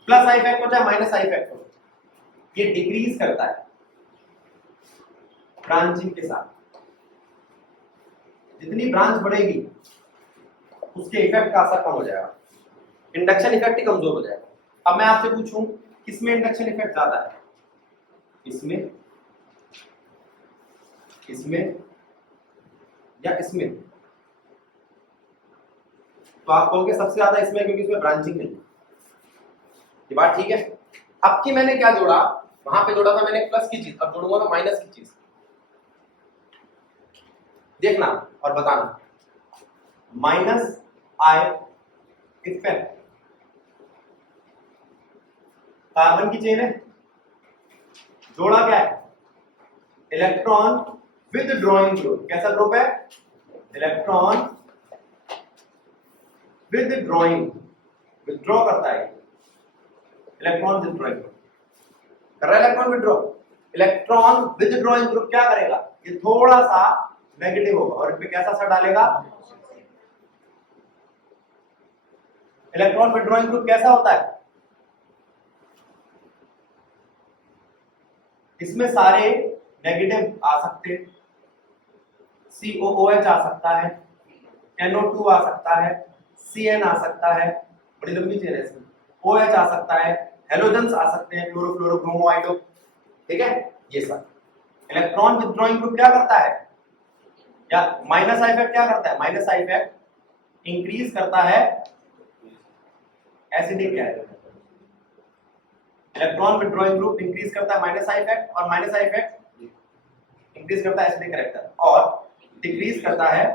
प्लस आई इफेक्ट हो चाहे माइनस आई इफेक्ट हो, ये डिक्रीज करता है ब्रांचिंग के साथ। जितनी ब्रांच बढ़ेगी उसके इफेक्ट का असर कम हो जाएगा, इंडक्शन इफेक्ट ही कमजोर हो जाएगा। अब मैं आपसे पूछूं, किसमें इंडक्शन इफेक्ट ज्यादा है? इसमें, इसमें या इसमें? तो आप कहोगे सबसे ज्यादा इसमें, क्योंकि इसमें ब्रांचिंग नहीं। ये बात ठीक है। अब की मैंने क्या जोड़ा? वहां पे जोड़ा था मैंने प्लस की चीज, अब जोड़ूंगा मैं माइनस की चीज। देखना और बताना, माइनस आई इफेक्ट। कार्बन की चेन है, जोड़ा क्या है? Electron with drawing group. कैसा ग्रुप है? इलेक्ट्रॉन विद ड्रॉइंग, विथड्रॉ करता है इलेक्ट्रॉन विद ड्रॉइंग ग्रुप। कर रहा है electron withdraw. Electron with drawing group क्या करेगा? ये थोड़ा सा नेगेटिव होगा और इस पे कैसा असर डालेगा? इलेक्ट्रॉन विथड्रॉइंग ग्रुप कैसा होता है? इसमें सारे नेगेटिव आ सकते हैं, COOH आ सकता है, NO2 आ सकता है, CN आ सकता है, बड़ी लंबी चेन है इसमें, OH आ सकता है, हेलोजन्स आ सकते हैं, क्लोरोफ्लोरोब्रोमो, ठीक है। ये सब इलेक्ट्रॉन विथड्रॉइंग ग्रुप क्या करता है? या माइनस आई इफेक्ट क्या करता है? माइनस आई इफेक्ट इंक्रीज करता है acidic character. Electron withdrawing group increase करता है माइनस आई इफेक्ट, और माइनस आई इफेक्ट इंक्रीज करता है एसिडिक कैरेक्टर, और डिक्रीज करता है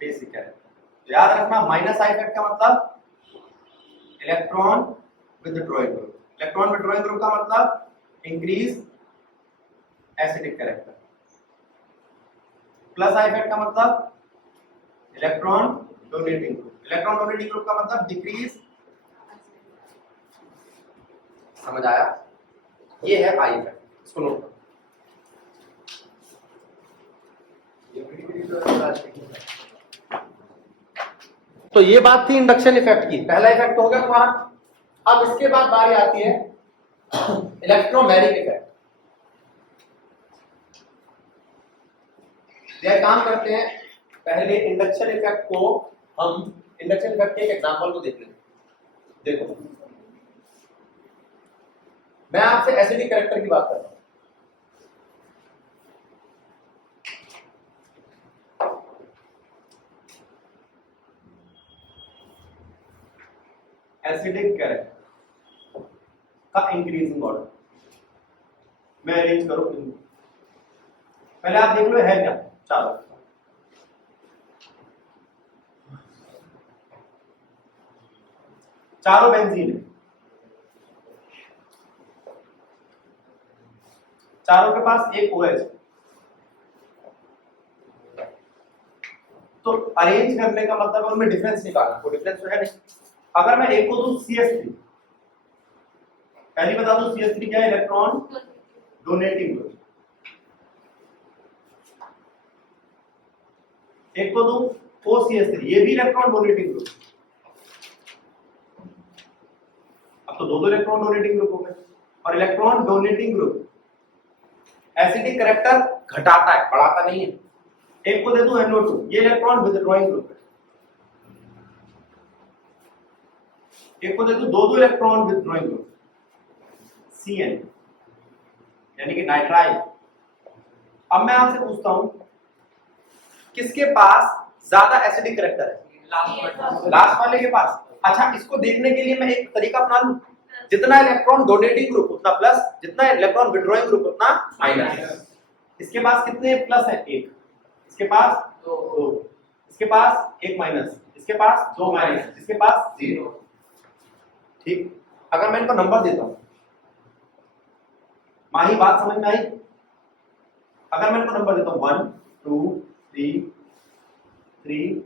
बेसिक कैरेक्टर। याद रखना, माइनस आई इफेक्ट का मतलब electron withdrawing group, electron withdrawing group का मतलब increase acidic character. Plus I effect का मतलब electron donating group, electron donating group का मतलब डिक्रीज। समझ आया? ये है आई इफेक्ट, इसको नोट करो। तो ये बात थी इंडक्शन इफेक्ट की, पहला इफेक्ट हो गया तुम्हारा। अब इसके बाद बारी आती है इलेक्ट्रोमैग्नेटिक इफेक्ट। यह काम करते हैं, पहले इंडक्शन इफेक्ट को हम इंडक्शन इफेक्ट के एक एग्जांपल को देख लेंगे। देखो, मैं आपसे एसिडिक कैरेक्टर की बात कर रहा हूं। एसिडिक कैरेक्टर का इंक्रीजिंग ऑर्डर मैं अरेंज करूं। पहले आप देख लो है क्या। चारों चारों बेंजीन है, चारों के पास एक OH। तो अरेंज करने का मतलब है उनमें डिफरेंस निकालना, कोई डिफरेंस तो है नहीं। अगर मैं एक को दूं CH3, पहली बता दूं CH3 क्या है? Electron donating group. एक को दूं OCH3, ये भी इलेक्ट्रॉन डोनेटिंग ग्रुप। अब तो दो इलेक्ट्रॉन डोनेटिंग ग्रुप हो गए। और electron donating group acidic character घटाता है, बढ़ाता नहीं है। एक को दे दूं NO2, ये इलेक्ट्रॉन विथड्रॉइंग ग्रुप है। एक को दे दूं दो इलेक्ट्रॉन विथड्रॉइंग ग्रुप CN, यानी कि नाइट्राइल। अब मैं आपसे पूछता हूं, किसके पास ज्यादा एसिडिक कैरेक्टर है? लास्ट वाले के पास। अच्छा, इसको देखने के लिए मैं एक तरीका अपना लूं, जितना इलेक्ट्रॉन डोनेटिंग ग्रुप उतना प्लस, जितना इलेक्ट्रॉन विड्रॉइंग ग्रुप उतना माइनस। इसके पास कितने प्लस है? एक। इसके पास दो। इसके पास एक माइनस, इसके पास दो माइनस, इसके पास 0। ठीक, अगर मैं इनको नंबर देता हूं, माही बात समझ में आई? अगर मैं इनको नंबर देता हूं 1 2 3 3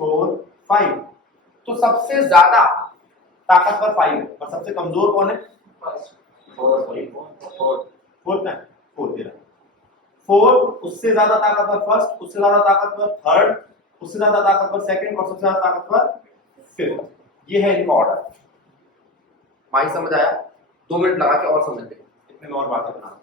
4 5, तो सबसे ज्यादा ताकतवर 5 है और सबसे कमजोर कौन है? 4। उससे ज्यादा ताकतवर फर्स्ट, उससे ज्यादा ताकतवर थर्ड, उससे ज्यादा ताकतवर सेकंड, और सबसे ज्यादा ताकतवर फिफ्थ। ये है इनका ऑर्डर। माही समझ आया? 2 मिनट लगा के और समझ लेंगे, इतने में और बातें बना।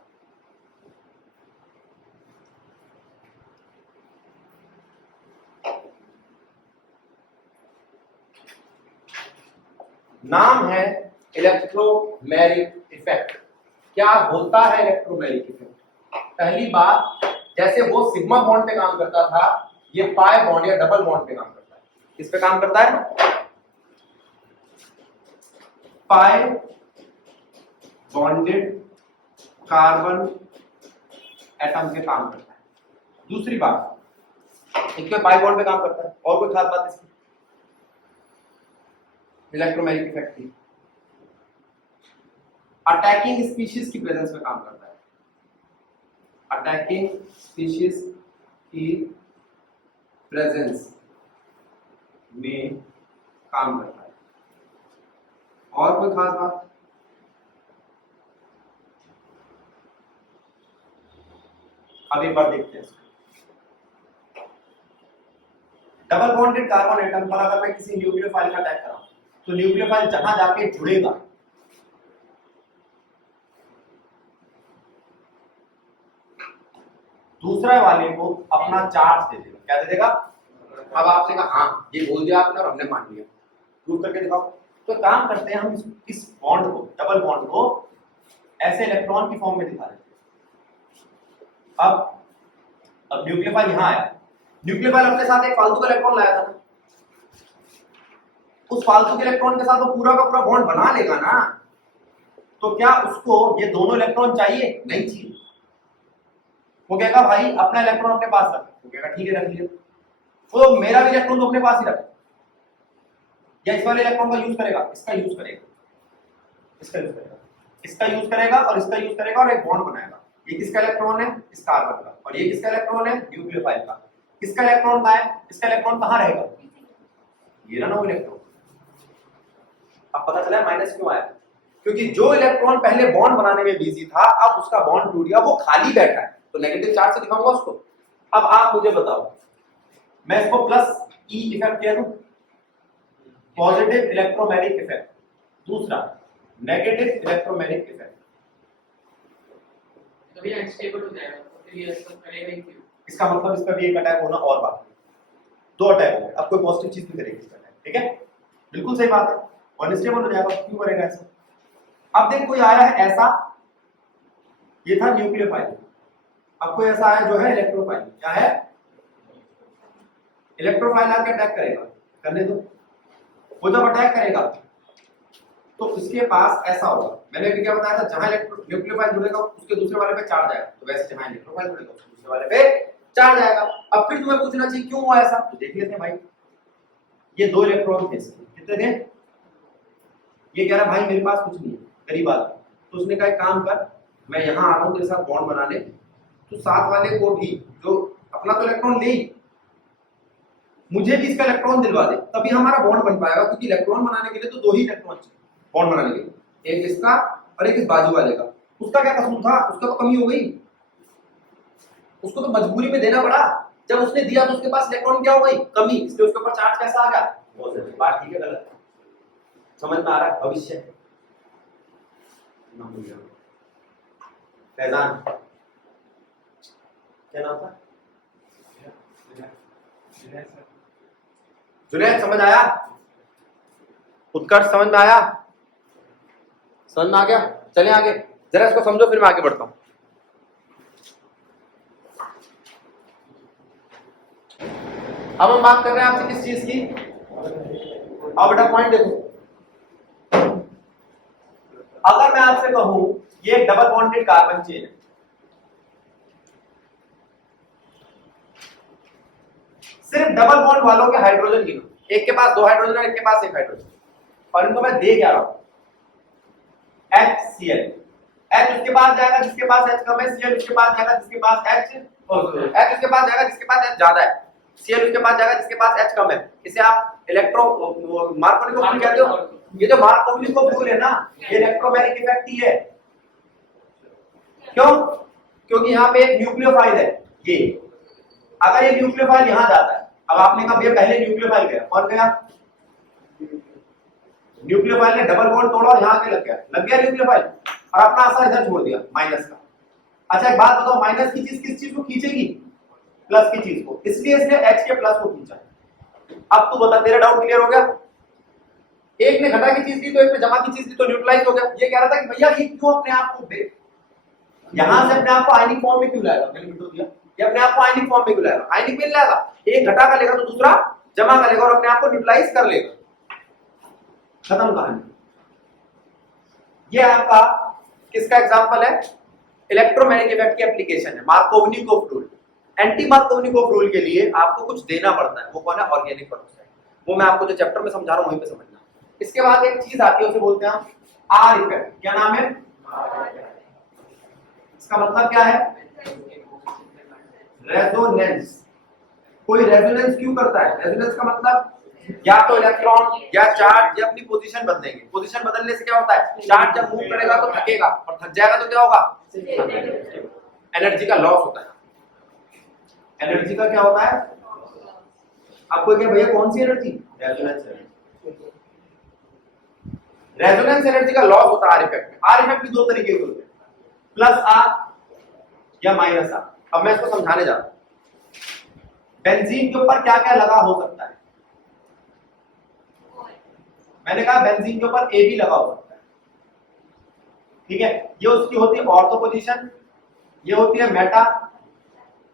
नाम है इलेक्ट्रोमैग्नेटिक इफेक्ट। क्या होता है इलेक्ट्रोमैग्नेटिक इफेक्ट? पहली बात, जैसे वो सिग्मा बॉन्ड पे काम करता था, ये पाई बॉन्ड या डबल बॉन्ड पे काम करता है। किस पे काम करता है? पाई बॉन्डेड कार्बन एटम पे काम करता है। दूसरी बात, एक पे पाई बॉन्ड पे काम करता है, और कोई खास बात इसकी? इलेक्ट्रोमैग्नेटिक इफेक्ट की अटैकिंग स्पीशीज की प्रेजेंस में काम करता है। अटैकिंग स्पीशीज की प्रेजेंस में काम करता है। और कोई खास बात? अब एक बार देखते हैं। डबल बॉन्डेड कार्बन एटम पर अगर मैं किसी न्यूक्लियोफाइल का अटैक कराऊं, तो न्यूक्लियोफाइल जहां जाके जुड़ेगा, दूसरे वाले को अपना चार्ज दे देगा। क्या दे देगा? अब आपने कहा हाँ, ये बोल दिया आपने और हमने मान लिया, प्रूव करके दिखाओ। तो काम करते हैं, हम इस बॉन्ड को, डबल बॉन्ड को ऐसे इलेक्ट्रॉन की फॉर्म में दिखा देते हैं। अब अब न्यूक्लियोफाइल यहां आया, न्यूक्लियोफाइल अपने साथ एक फालतू का इलेक्ट्रॉन लाया था ना, उस फालतू के इलेक्ट्रॉन के साथ वो पूरा का पूरा बॉन्ड बना लेगा ना, तो क्या उसको ये दोनों इलेक्ट्रॉन चाहिए? नहीं चाहिए। वो कहेगा भाई अपना इलेक्ट्रॉन अपने पास रख, वो कहेगा ठीक है रख लिया, तो मेरा भी इलेक्ट्रॉन तो अपने पास ही रख, या इस वाले इलेक्ट्रॉन का यूज करेगा, इसका यूज करेगा, इसका यूज करेगा, इसका यूज करेगा और इसका यूज करेगा और एक बॉन्ड बनाएगा। ये किसका इलेक्ट्रॉन है? इस कार्बन का। और ये किसका इलेक्ट्रॉन है? न्यूक्लियोफाइल का। किसका इलेक्ट्रॉन कहां है? इसका इलेक्ट्रॉन कहां रहेगा? ये रहा ना वो इलेक्ट्रॉन। अब पता चला माइनस क्यों आया, क्योंकि जो इलेक्ट्रॉन पहले बॉन्ड बनाने में बिजी था अब उसका बॉन्ड टूट गया, वो खाली बैठा है, तो नेगेटिव चार्ज से दिखाऊंगा उसको। अब आप मुझे बताओ, मैं इसको प्लस ई इफेक्ट कह दूं, पॉजिटिव इलेक्ट्रोमैग्नेटिक इफेक्ट, दूसरा नेगेटिव इलेक्ट्रोमैग्नेटिक इफेक्ट, तो ये अनस्टेबल हो जाएगा, तो फिर ये सब करेगा ही क्यों? इसका मतलब इसका भी एक अटैक होना और बाकी, दो अटैक हो गए, अब कोई पॉजिटिव चीज नहीं करेगी इसका अटैक, ठीक है, बिल्कुल सही बात है, अनस्टेबल हो जाएगा, क्यों करेगा ऐसा? अब देख कोई आया है ऐसा, ये था न्यूक्लियोफाइल, अब कोई ऐसा आया जो है इलेक्ट्रोफाइल, क्या है? इलेक्ट्रोफाइल आके अटैक करेगा, करने दो, वो जब अटैक करेगा तो इसके पास ऐसा होगा, मैंने अभी क्या बताया था, जहां न्यूक्लियोफाइल जुड़ेगा उसके दूसरे वाले पे चार्ज आएगा, तो वैसे जहां इलेक्ट्रोफाइल जुड़ेगा उसके दूसरे वाले पे चार्ज आएगा। अब फिर तुम्हें पूछना चाहिए क्यों हुआ ऐसा, तो देख लेते हैं भाई, ये दो इलेक्ट्रॉन थे, कितने थे? ये कह रहा भाई मेरे पास कुछ नहीं है, गरीब आदमी, तो उसने कहा एक काम कर, मैं यहां आ रहा हूं तेरे साथ बॉन्ड बनाने, तो साथ वाले को भी, जो अपना तो इलेक्ट्रॉन ले, मुझे भी इसका इलेक्ट्रॉन दिलवा दे, तभी हमारा बॉन्ड बन पाएगा, क्योंकि इलेक्ट्रॉन बनाने के लिए तो दो ही इलेक्ट्रॉन चाहिए बॉन्ड बनाने के लिए, एक इसका और एक इस बाजू वाले का। उसका क्या कसूर था? उसका तो कमी हो गई, उसको तो मजबूरी में देना पड़ा, जब उसने दिया तो उसके पास इलेक्ट्रॉन क्या हो गई? कमी, इसलिए उसके ऊपर चार्ज कैसा आ गया? पॉजिटिव। बात ठीक है गलत? समझ में आ रहा है? भविष्य फैजान, क्या नाम था? जुनैद, समझ आया? उत्कर्ष समझ में आया? समझ में आ गया? चलें आगे, जरा इसको समझो फिर मैं आगे बढ़ता हूं। अब हम बात कर रहे हैं आपसे किस चीज की? अब बेटा पॉइंट देखो, अगर मैं आपसे कहूं ये डबल बॉन्डेड कार्बन चेन है, सिर्फ डबल बॉन्ड वालों के हाइड्रोजन गिनो, एक के पास दो हाइड्रोजन है, एक के पास एक हाइड्रोजन, और इनको मैं दे क्या रहा हूं? HCl, H उसके पास जाएगा जिसके पास H कम है, Cl उसके पास जाएगा जिसके पास H उसके पास जाएगा जिसके पास H ज्यादा है, Cl उसके पास जाएगा जिसके पास H कम है। इसे आप मार्कोनिको फ्लूइड कहते हो। ये जो मार्कोनिको फ्लूइड है ना, ये इलेक्ट्रोमैग्नेटिक इफेक्ट ही है। क्यों? क्योंकि यहाँ पे एक न्यूक्लियोफाइल है, ये अगर ये न्यूक्लियोफाइल यहां जाता है, अब आपने कहा भैया पहले न्यूक्लियोफाइल गया, कौन गया? न्यूक्लियोफाइल ने डबल बॉन्ड तोड़ा और यहां के लग गया न्यूक्लियोफाइल, और अपना असर इधर छोड़ दिया माइनस का। अच्छा एक बात बताओ, माइनस की चीज किस चीज को खींचेगी? प्लस की चीज को, इसलिए इसने H के प्लस को खींचा। अब तू बता, तेरा डाउट क्लियर हो गया? एक ने घटा की चीज दी तो एक ने जमा की चीज दी, तो न्यूट्रलाइज हो गया। ये कह रहा था कि भैया ये क्यों अपने आप को यहां से अपने आप को आयनिक फॉर्म में क्यों लाएगा? मैंने बिल्कुल दिया, ये अपने आप को आयनिक फॉर्म में क्यों लाएगा? आयनिक में लाएगा, एक घटा कर लेगा तो दूसरा जमा कर लेगा और अपने आप को न्यूट्रलाइज कर लेगा, खत्म कहानी। ये आपका किसका एग्जांपल है? इलेक्ट्रोमैग्नेटिक इफेक्ट की एप्लीकेशन है, Markovnikov rule. Anti Markovnikov rule के लिए आपको कुछ देना पड़ता है, वो कौन है? Organic peroxide. वो मैं आपको जो चैप्टर में समझा रहा हूं वहीं पे समझना। इसके बाद एक चीज आती है, उसे बोलते हैं आर इफेक्ट। क्या नाम है? इसका मतलब क्या है? रेजोनेंस। कोई रेजोनेंस क्यों करता है? रेजोनेंस का मतलब या तो इलेक्ट्रॉन या चार्ज या अपनी पोजीशन बदलेंगे। पोजीशन बदलने से क्या होता है? चार्ज जब मूव करेगा तो थकेगा, और थक जाएगा तो क्या होगा? एनर्जी का लॉस होता है। एनर्जी का क्या होता है? आपको क्या भैया, कौन सी energy? Resonance energy. Resonance energy का लॉस होता है आर इफेक्ट में। आर इफेक्ट भी दो तरीके के होते हैं, प्लस आर या माइनस आर। अब मैं इसको समझाने जा रहा हूं। बेंजीन के ऊपर क्या क्या लगा हो सकता है? मैंने कहा बेंजीन के ऊपर ए भी लगा हो सकता है, ठीक है। ये उसकी होती है ऑर्थो पोजीशन, ये होती है मेटा,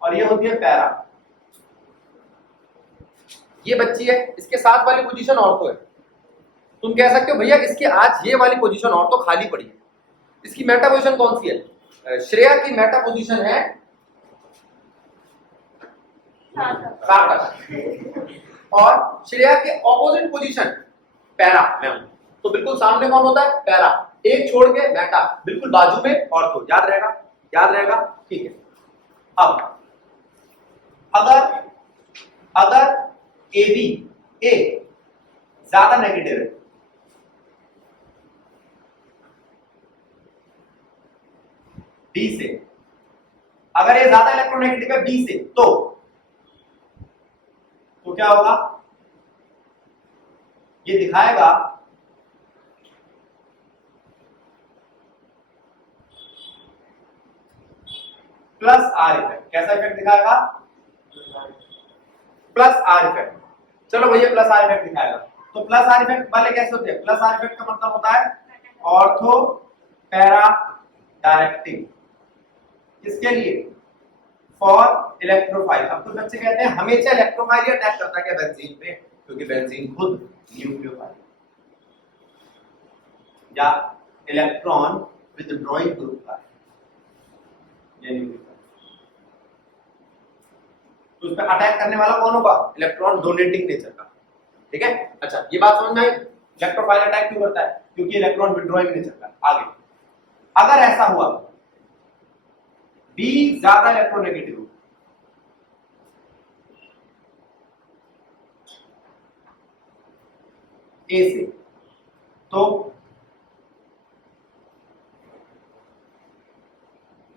और ये होती है पैरा। ये बच्ची है, इसके साथ वाली पोजीशन ऑर्थो है। तुम कह सकते हो भैया इसके आज ये वाली पोजीशन ऑर्थो खाली पड़ी है, इसकी मेटा पोजीशन कौन सी है? श्रेया की मेटा पोजीशन है सार्थक और श्रेया के ऑपोजिट पोजीशन पैरा में हूं, तो बिल्कुल सामने कौन होता है? पैरा। एक छोड़ के मेटा, बिल्कुल बाजू में ऑर्थो। याद रहेगा? याद रहेगा? ठीक है। अब अगर AB A ज्यादा नेगेटिव है, B से, अगर ये ज्यादा इलेक्ट्रोनेगेटिव है B से, तो क्या होगा? ये दिखाएगा प्लस आर इफेक्ट। कैसा इफेक्ट दिखाएगा? Plus R effect. चलो भैया प्लस आर इफेक्ट दिखाएगा, तो प्लस आर इफेक्ट वाले कैसे होते हैं? प्लस आर इफेक्ट का मतलब होता है ऑर्थो पैरा डायरेक्टिंग। किसके लिए? For electrophile. अब कुछ बच्चे कहते हैं हमेशा इलेक्ट्रोफाइल अटैक करता है क्या बेंजीन पे? क्योंकि बेंजीन खुद न्यूक्लियोफाइल या इलेक्ट्रॉन विथड्रॉइंग ग्रुप का है, ये न्यूक्लियोफाइल। तो उस पर अटैक करने वाला कौन होगा? इलेक्ट्रॉन डोनेटिंग नेचर का। ठीक है, अच्छा ये बात समझ में आई? इलेक्ट्रोफाइल अटैक क्यों करता है? क्योंकि इलेक्ट्रॉन विथड्रॉइंग नेचर का। आगे अगर ऐसा हुआ B ज्यादा इलेक्ट्रोनेगेटिव हो, A से, तो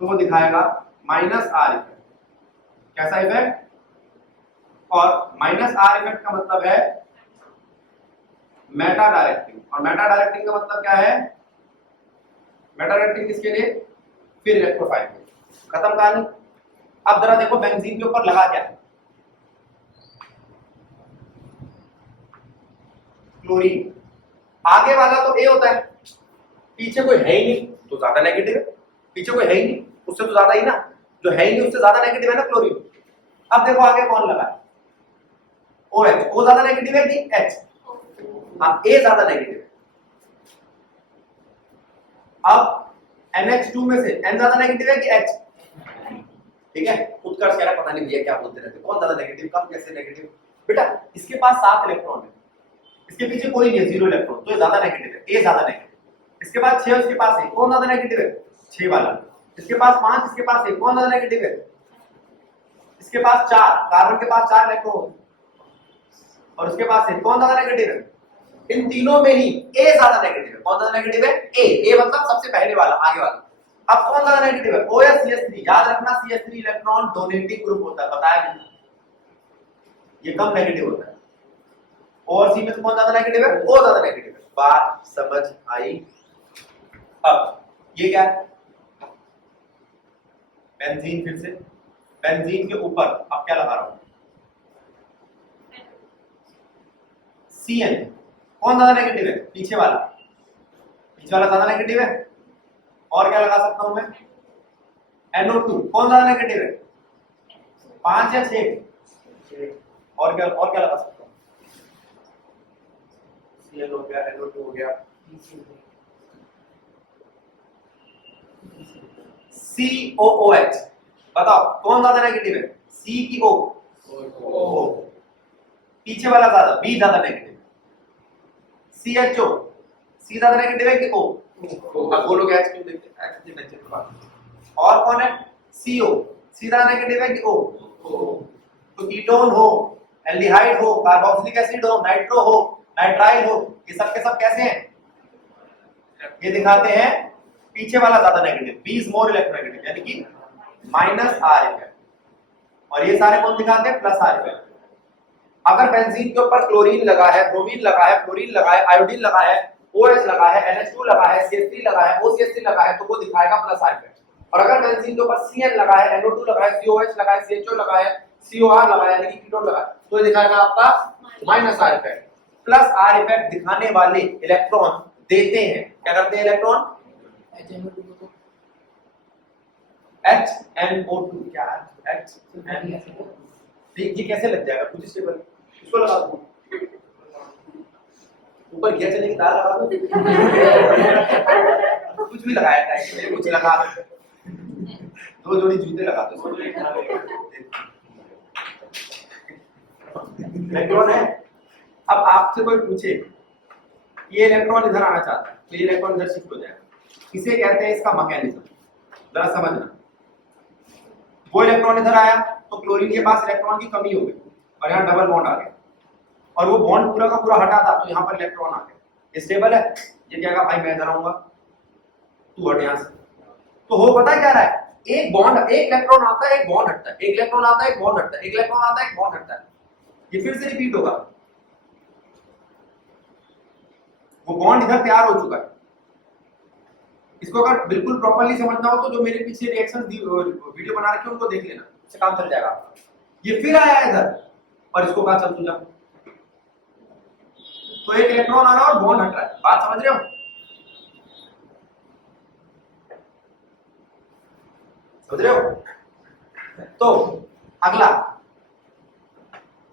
वो दिखाएगा माइनस आर इफेक्ट। कैसा इफेक्ट? और माइनस आर इफेक्ट का मतलब है मेटा डायरेक्टिंग, और मेटा डायरेक्टिंग का मतलब क्या है? मेटा डायरेक्टिंग किसके लिए? फिर इलेक्ट्रोफाइल। खत्म कहानी। अब जरा देखो बेंजीन के ऊपर लगा क्या है? क्लोरीन। आगे वाला तो A होता है, पीछे कोई है ही नहीं तो ज्यादा नेगेटिव है। पीछे कोई है ही नहीं, उससे तो ज्यादा ही ना, जो है ही नहीं उससे ज्यादा नेगेटिव है ना क्लोरीन। अब देखो आगे कौन लगा है? OH। O ज्यादा नेगेटिव है कि H? हाँ, A ज्यादा नेगेटिव है। अब NH2 में से N ज्यादा नेगेटिव है कि H? ठीक है, उत्कर्ष कह रहा पता नहीं भैया क्या बोलते रहते, कौन ज्यादा नेगेटिव, कब कैसे नेगेटिव? बेटा इसके पास 7 इलेक्ट्रॉन है, इसके पीछे कोई नहीं है, 0 इलेक्ट्रॉन, तो ये ज्यादा नेगेटिव है, A ज्यादा नेगेटिव। इसके पास 6, उसके पास 1, कौन ज्यादा नेगेटिव है? 6 वाला। इसके पास 5, इसके पास 1, कौन ज्यादा नेगेटिव है? इसके पास 4, कार्बन के पास 4 इलेक्ट्रॉन और उसके पास 1, कौन ज्यादा नेगेटिव है? इन तीनों में ही A ज्यादा नेगेटिव है। कौन ज्यादा नेगेटिव है? A मतलब सबसे पहले वाला, आगे वाला। अब कौन ज्यादा नेगेटिव है? OH CH3। याद रखना CH3 इलेक्ट्रॉन डोनेटिंग ग्रुप होता है, बताया नहीं, ये कम नेगेटिव होता है। और C में से कौन ज्यादा नेगेटिव है? O ज्यादा नेगेटिव है। बात समझ आई? अब ये क्या है? बेंजीन। फिर से बेंजीन के ऊपर अब क्या लगा रहा हूं? CN। कौन ज्यादा नेगेटिव है? पीछे वाला। पीछे वाला ज्यादा नेगेटिव है। और क्या लगा सकता हूं मैं? NO2। कौन ज्यादा नेगेटिव है? 5 या 6? और क्या लगा सकता हूं? CN हो गया, NO2 हो गया, COOH। बताओ कौन ज्यादा नेगेटिव है? C की O? पीछे वाला ज्यादा, B ज्यादा नेगेटिव। CHO, C ज्यादा नेगेटिव है कि O? अब बोलोगे H क्यों देखते हैं? H नीचे के बाद। और कौन है? CO, C ज्यादा नेगेटिव है कि O? तो कीटोन हो, एल्डिहाइड हो, कार्बोक्सिलिक एसिड हो, नाइट्रो हो, नाइट्राइल हो, ये सब के सब कैसे हैं? ये दिखाते हैं पीछे वाला ज्यादा negative, B is more electronegative, यानी कि माइनस आर इफेक्ट। और ये सारे कौन दिखाते हैं? Plus R effect. अगर बेंजीन के ऊपर क्लोरीन लगा है, ब्रोमीन लगा है, फ्लोरीन लगा है, आयोडीन लगा है, OH लगा है, NH2 लगा है, CH3 लगा है, OCH3 लगा है, तो वो दिखाएगा प्लस आर इफेक्ट। और अगर बेंजीन के ऊपर CN लगा है, NO2 लगा है, COH लगा है, CHO लगा है, COR लगा है, यानी कि कीटोन लगा है, तो ये दिखाएगा आपका minus are effect. Plus R effect दिखाने वाले इलेक्ट्रॉन देते हैं, क्या करते हैं इलेक्ट्रॉन? HNO2 क्या है? ये कैसे लग जाएगा? कुछ स्टेबल इसको लगा दो, ऊपर घिया चने की दाल लगा दो, कुछ भी लगाया था, कुछ लगा दो, 2 जोड़ी जूते लगा दो, इलेक्ट्रॉन है। अब आपसे कोई पूछे ये इलेक्ट्रॉन इधर आना चाहता है तो ये इलेक्ट्रॉन इधर शिफ्ट हो जाएगा, इसे कहते हैं इसका मैकेनिज्म। जरा समझना, वो इलेक्ट्रॉन इधर आया तो क्लोरीन के पास इलेक्ट्रॉन की कमी हो गई और यहाँ डबल बॉन्ड आ गया, और वो बॉन्ड पूरा का पूरा हटा था तो यहाँ पर इलेक्ट्रॉन आ गया। ये स्टेबल है, ये कहेगा भाई मैं इधर आऊंगा, तू हट यहाँ से। तो हो पता क्या रहा है, एक बॉन्ड, एक इलेक्ट्रॉन आता है, एक बॉन्ड हटता है, एक इलेक्ट्रॉन आता है, एक बॉन्ड हटता है, एक इलेक्ट्रॉन आता है, एक बॉन्ड हटता है। ये फिर से रिपीट होगा, वो बॉन्ड इधर तैयार हो चुका है। इसको अगर बिल्कुल प्रॉपर्ली समझना हो तो जो मेरे पीछे रिएक्शन वीडियो बना रखे उनको देख लेना, इससे काम चल जाएगा। ये फिर आया इधर और इसको कहा चल तू जा, तो एक इलेक्ट्रॉन आ रहा है और बॉन्ड हट रहा है। बात समझ रहे हो? समझ रहे हो? तो अगला,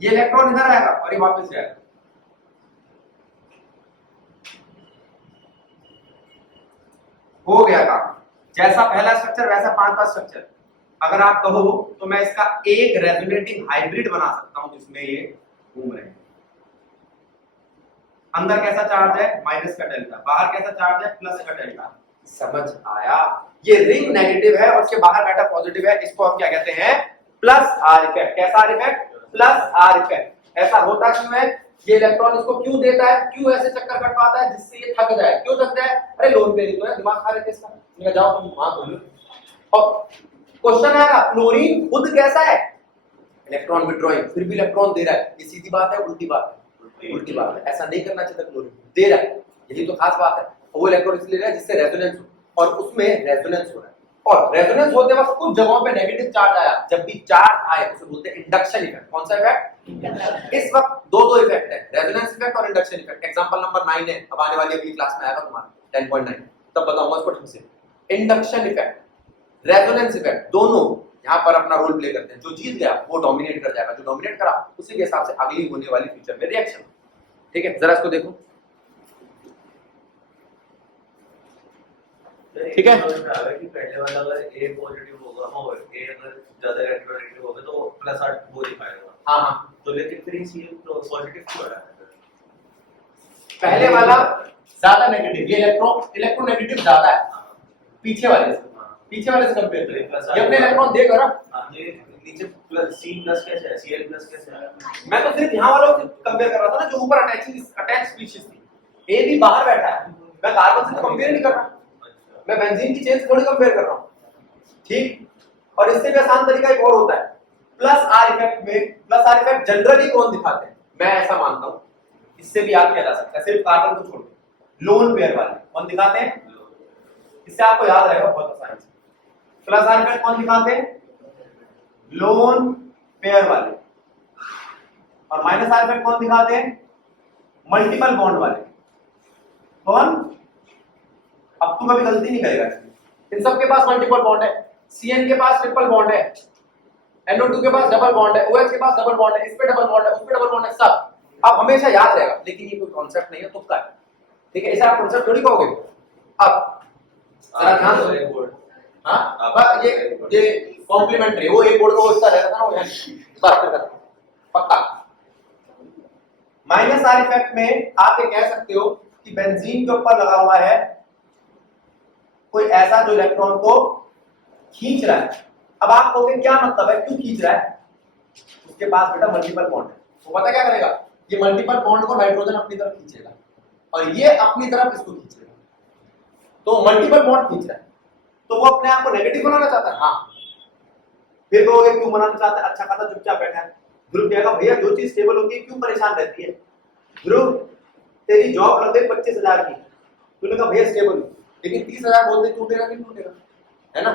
ये इलेक्ट्रॉन इधर आएगा और ये वापस जाएगा। हो गया काम, जैसा पहला स्ट्रक्चर वैसा पांचवा स्ट्रक्चर। अगर आप कहो तो मैं इसका एक रेजोनेटिंग हाइब्रिड बना सकता हूं जिसमें ये घूम रहे हैं। अंदर कैसा चार्ज है? माइनस का डेल्टा, बाहर कैसा चार्ज है? प्लस का डेल्टा। समझ आया? ये रिंग नेगेटिव है और उसके बाहर बैठा पॉजिटिव है, इसको हम क्या कहते हैं? Plus R effect. कैसा R effect? Plus R effect. ऐसा होता क्यों है? ये इलेक्ट्रॉन इसको क्यों देता है? क्यों ऐसे चक्कर कटवाता है जिससे ये थक जाए? क्यों थक जाए? अरे लोन पे तो है, दिमाग खा रहे थे इसका। मैंने कहा जाओ तुम वहां बोलो। और क्वेश्चन आएगा क्लोरीन खुद कैसा है? इलेक्ट्रॉन विड्रॉइंग, फिर भी इलेक्ट्रॉन दे रहा है। ये सीधी बात है उल्टी बात है? उल्टी बात है। ऐसा नहीं करना चाहिए, क्लोरीन दे रहा है, यही तो खास बात है। वो इलेक्ट्रॉन इसलिए ले रहा है जिससे रेजोनेंस हो, और उसमें रेजोनेंस हो रहा है। और रेजोनेंस होते वक्त कुछ जगहों पे नेगेटिव चार्ज आया, जब भी चार्ज आए उसे बोलते हैं इंडक्शन इफेक्ट। कौन सा इफेक्ट? इस वक्त दो इफेक्ट है, रेजोनेंस इफेक्ट और इंडक्शन इफेक्ट। एग्जांपल नंबर 9 है, अब आने वाली अगली क्लास में आएगा तुम्हारा 10.9, तब बताऊंगा इसको ठीक से। इंडक्शन इफेक्ट, रेजोनेंस इफेक्ट, दोनों यहाँ पर अपना रोल प्ले करते हैं। जो जीत गया वो डोमिनेट कर जाएगा, जो डोमिनेट करा उसी के हिसाब से अगली होने वाली फ्यूचर में रिएक्शन। ठीक है, जरा इसको देखो। ठीक है, कि पहले वाला अगर A पॉजिटिव होगा और A अगर ज्यादा नेगेटिव होगा तो प्लस 8 वो दिखाएगा। हाँ हाँ, तो लेकिन फिर ये पॉजिटिव क्यों है? पहले वाला ज्यादा नेगेटिव, ये इलेक्ट्रॉन नेगेटिव ज्यादा है पीछे वाले से कंपेयर करें। ये अपने इलेक्ट्रॉन देगा ना, ये नीचे प्लस C प्लस कैसे है? Cl प्लस कैसे है? मैं तो सिर्फ यहाँ वालों से कंपेयर कर रहा था ना, जो ऊपर अटैच स्पीशीज थी। ए भी बाहर बैठा है, मैं कार्बन से कंपेयर नहीं कर रहा, मैं बेंजीन की चेन से थोड़ी कंपेयर कर रहा हूँ। ठीक, और इससे भी आसान तरीका एक और होता है, प्लस आर इफेक्ट में। प्लस आर इफेक्ट जनरली कौन दिखाते हैं? मैं ऐसा मानता हूँ, इससे भी याद किया जा सकता है, सिर्फ कार्बन को छोड़ के लोन पेयर वाले कौन दिखाते हैं? इससे आपको याद रहेगा बहुत आसानी से। प्लस आर इफेक्ट कौन दिखाते हैं? लोन पेयर वाले। और माइनस आर इफेक्ट कौन दिखाते हैं? मल्टीपल बॉन्ड वाले। कौन? अब तू कभी गलती नहीं करेगा, इन सब के पास मल्टीपल बॉन्ड है। Cn के पास ट्रिपल बॉन्ड है, NO2 के पास डबल बॉन्ड है, OH के पास डबल बॉन्ड है, इस पे डबल बॉन्ड है, उस पे डबल बॉन्ड है, सब अब हमेशा याद रहेगा। लेकिन ये कोई कॉन्सेप्ट नहीं है, तुक्का है। ठीक है, ऐसा आप कॉन्सेप्ट थोड़ी कहोगे। अब जरा ध्यान दो, हाँ ये कॉम्प्लीमेंट्री, वो एक बोर्ड का वो इतना रहता था ना, वो बात करता पक्का। माइनस आर इफेक्ट में आप ये कह सकते हो कि बेंजीन के ऊपर लगा हुआ है कोई ऐसा जो इलेक्ट्रॉन को खींच रहा है। अब आप कहोगे क्या मतलब है, क्यों खींच रहा है? उसके पास बेटा मल्टीपल बॉन्ड है, वो पता क्या करेगा? ये मल्टीपल बॉन्ड को नाइट्रोजन अपनी तरफ खींचेगा और ये अपनी तरफ इसको खींचेगा, तो मल्टीपल बॉन्ड खींच रहा है, तो वो अपने आप को नेगेटिव बनाना चाहता है। हाँ, फिर कहोगे क्यों बनाना चाहता है? अच्छा खासा चुपचाप बैठा है। ध्रुव कहेगा भैया जो चीज स्टेबल होती है क्यों परेशान रहती है? ध्रुव तेरी जॉब लग गई 25,000 की, तूने कहा भैया स्टेबल, लेकिन 30,000 बोलते टूटेगा नहीं टूटेगा, है ना?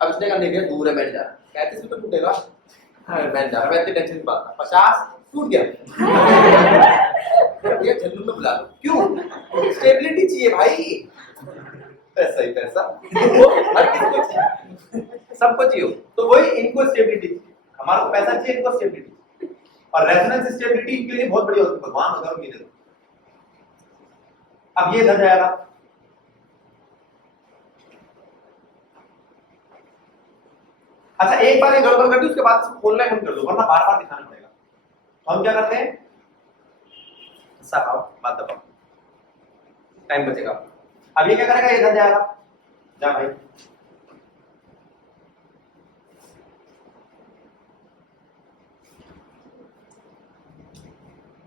अब इसने कहा नहीं दूर है, बैठ जा, 35 भी तो टूटेगा, बैठ जा, मैं इतनी टेंशन की बात 50 टूट गया। भैया झल्लू में बुला लो, क्यों? स्टेबिलिटी चाहिए भाई, पैसा ही पैसा, हर किसी को चाहिए। सबको चाहिए हो, तो वही इनको स्टेबिलिटी चाहिए। हमारा तो पैसा चाहिए, इनको स्टेबिलिटी। और रेजोनेंस स्टेबिलिटी इनके लिए बहुत बड़ी होती है, भगवान होगा उनके लिए। अब ये इधर जाएगा, अच्छा एक बार ये गड़बड़ कर दी, उसके बाद इसको खोलना ही बंद कर दो, वरना बार बार दिखाना पड़ेगा। तो हम क्या करते हैं, खाओ बात दबाओ, टाइम बचेगा। अब ये क्या करेगा, ये इधर जाएगा, जा भाई।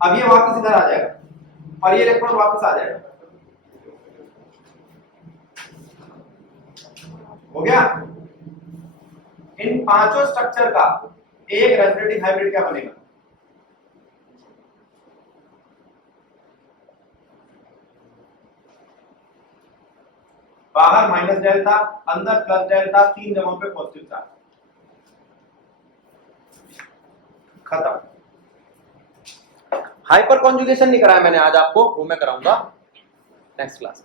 अब ये वापस इधर आ जाएगा और ये इलेक्ट्रॉन वापस आ जाएगा। हो गया। इन पांचों स्ट्रक्चर का एक रेजोनेटिंग हाइब्रिड क्या बनेगा, बाहर माइनस डेल्टा, अंदर प्लस डेल्टा, 3 जगहों पे पॉजिटिव चार्ज, खत्म। हाइपर कॉन्जुगेशन नहीं कराया मैंने आज आपको, वो मैं कराऊंगा नेक्स्ट क्लास।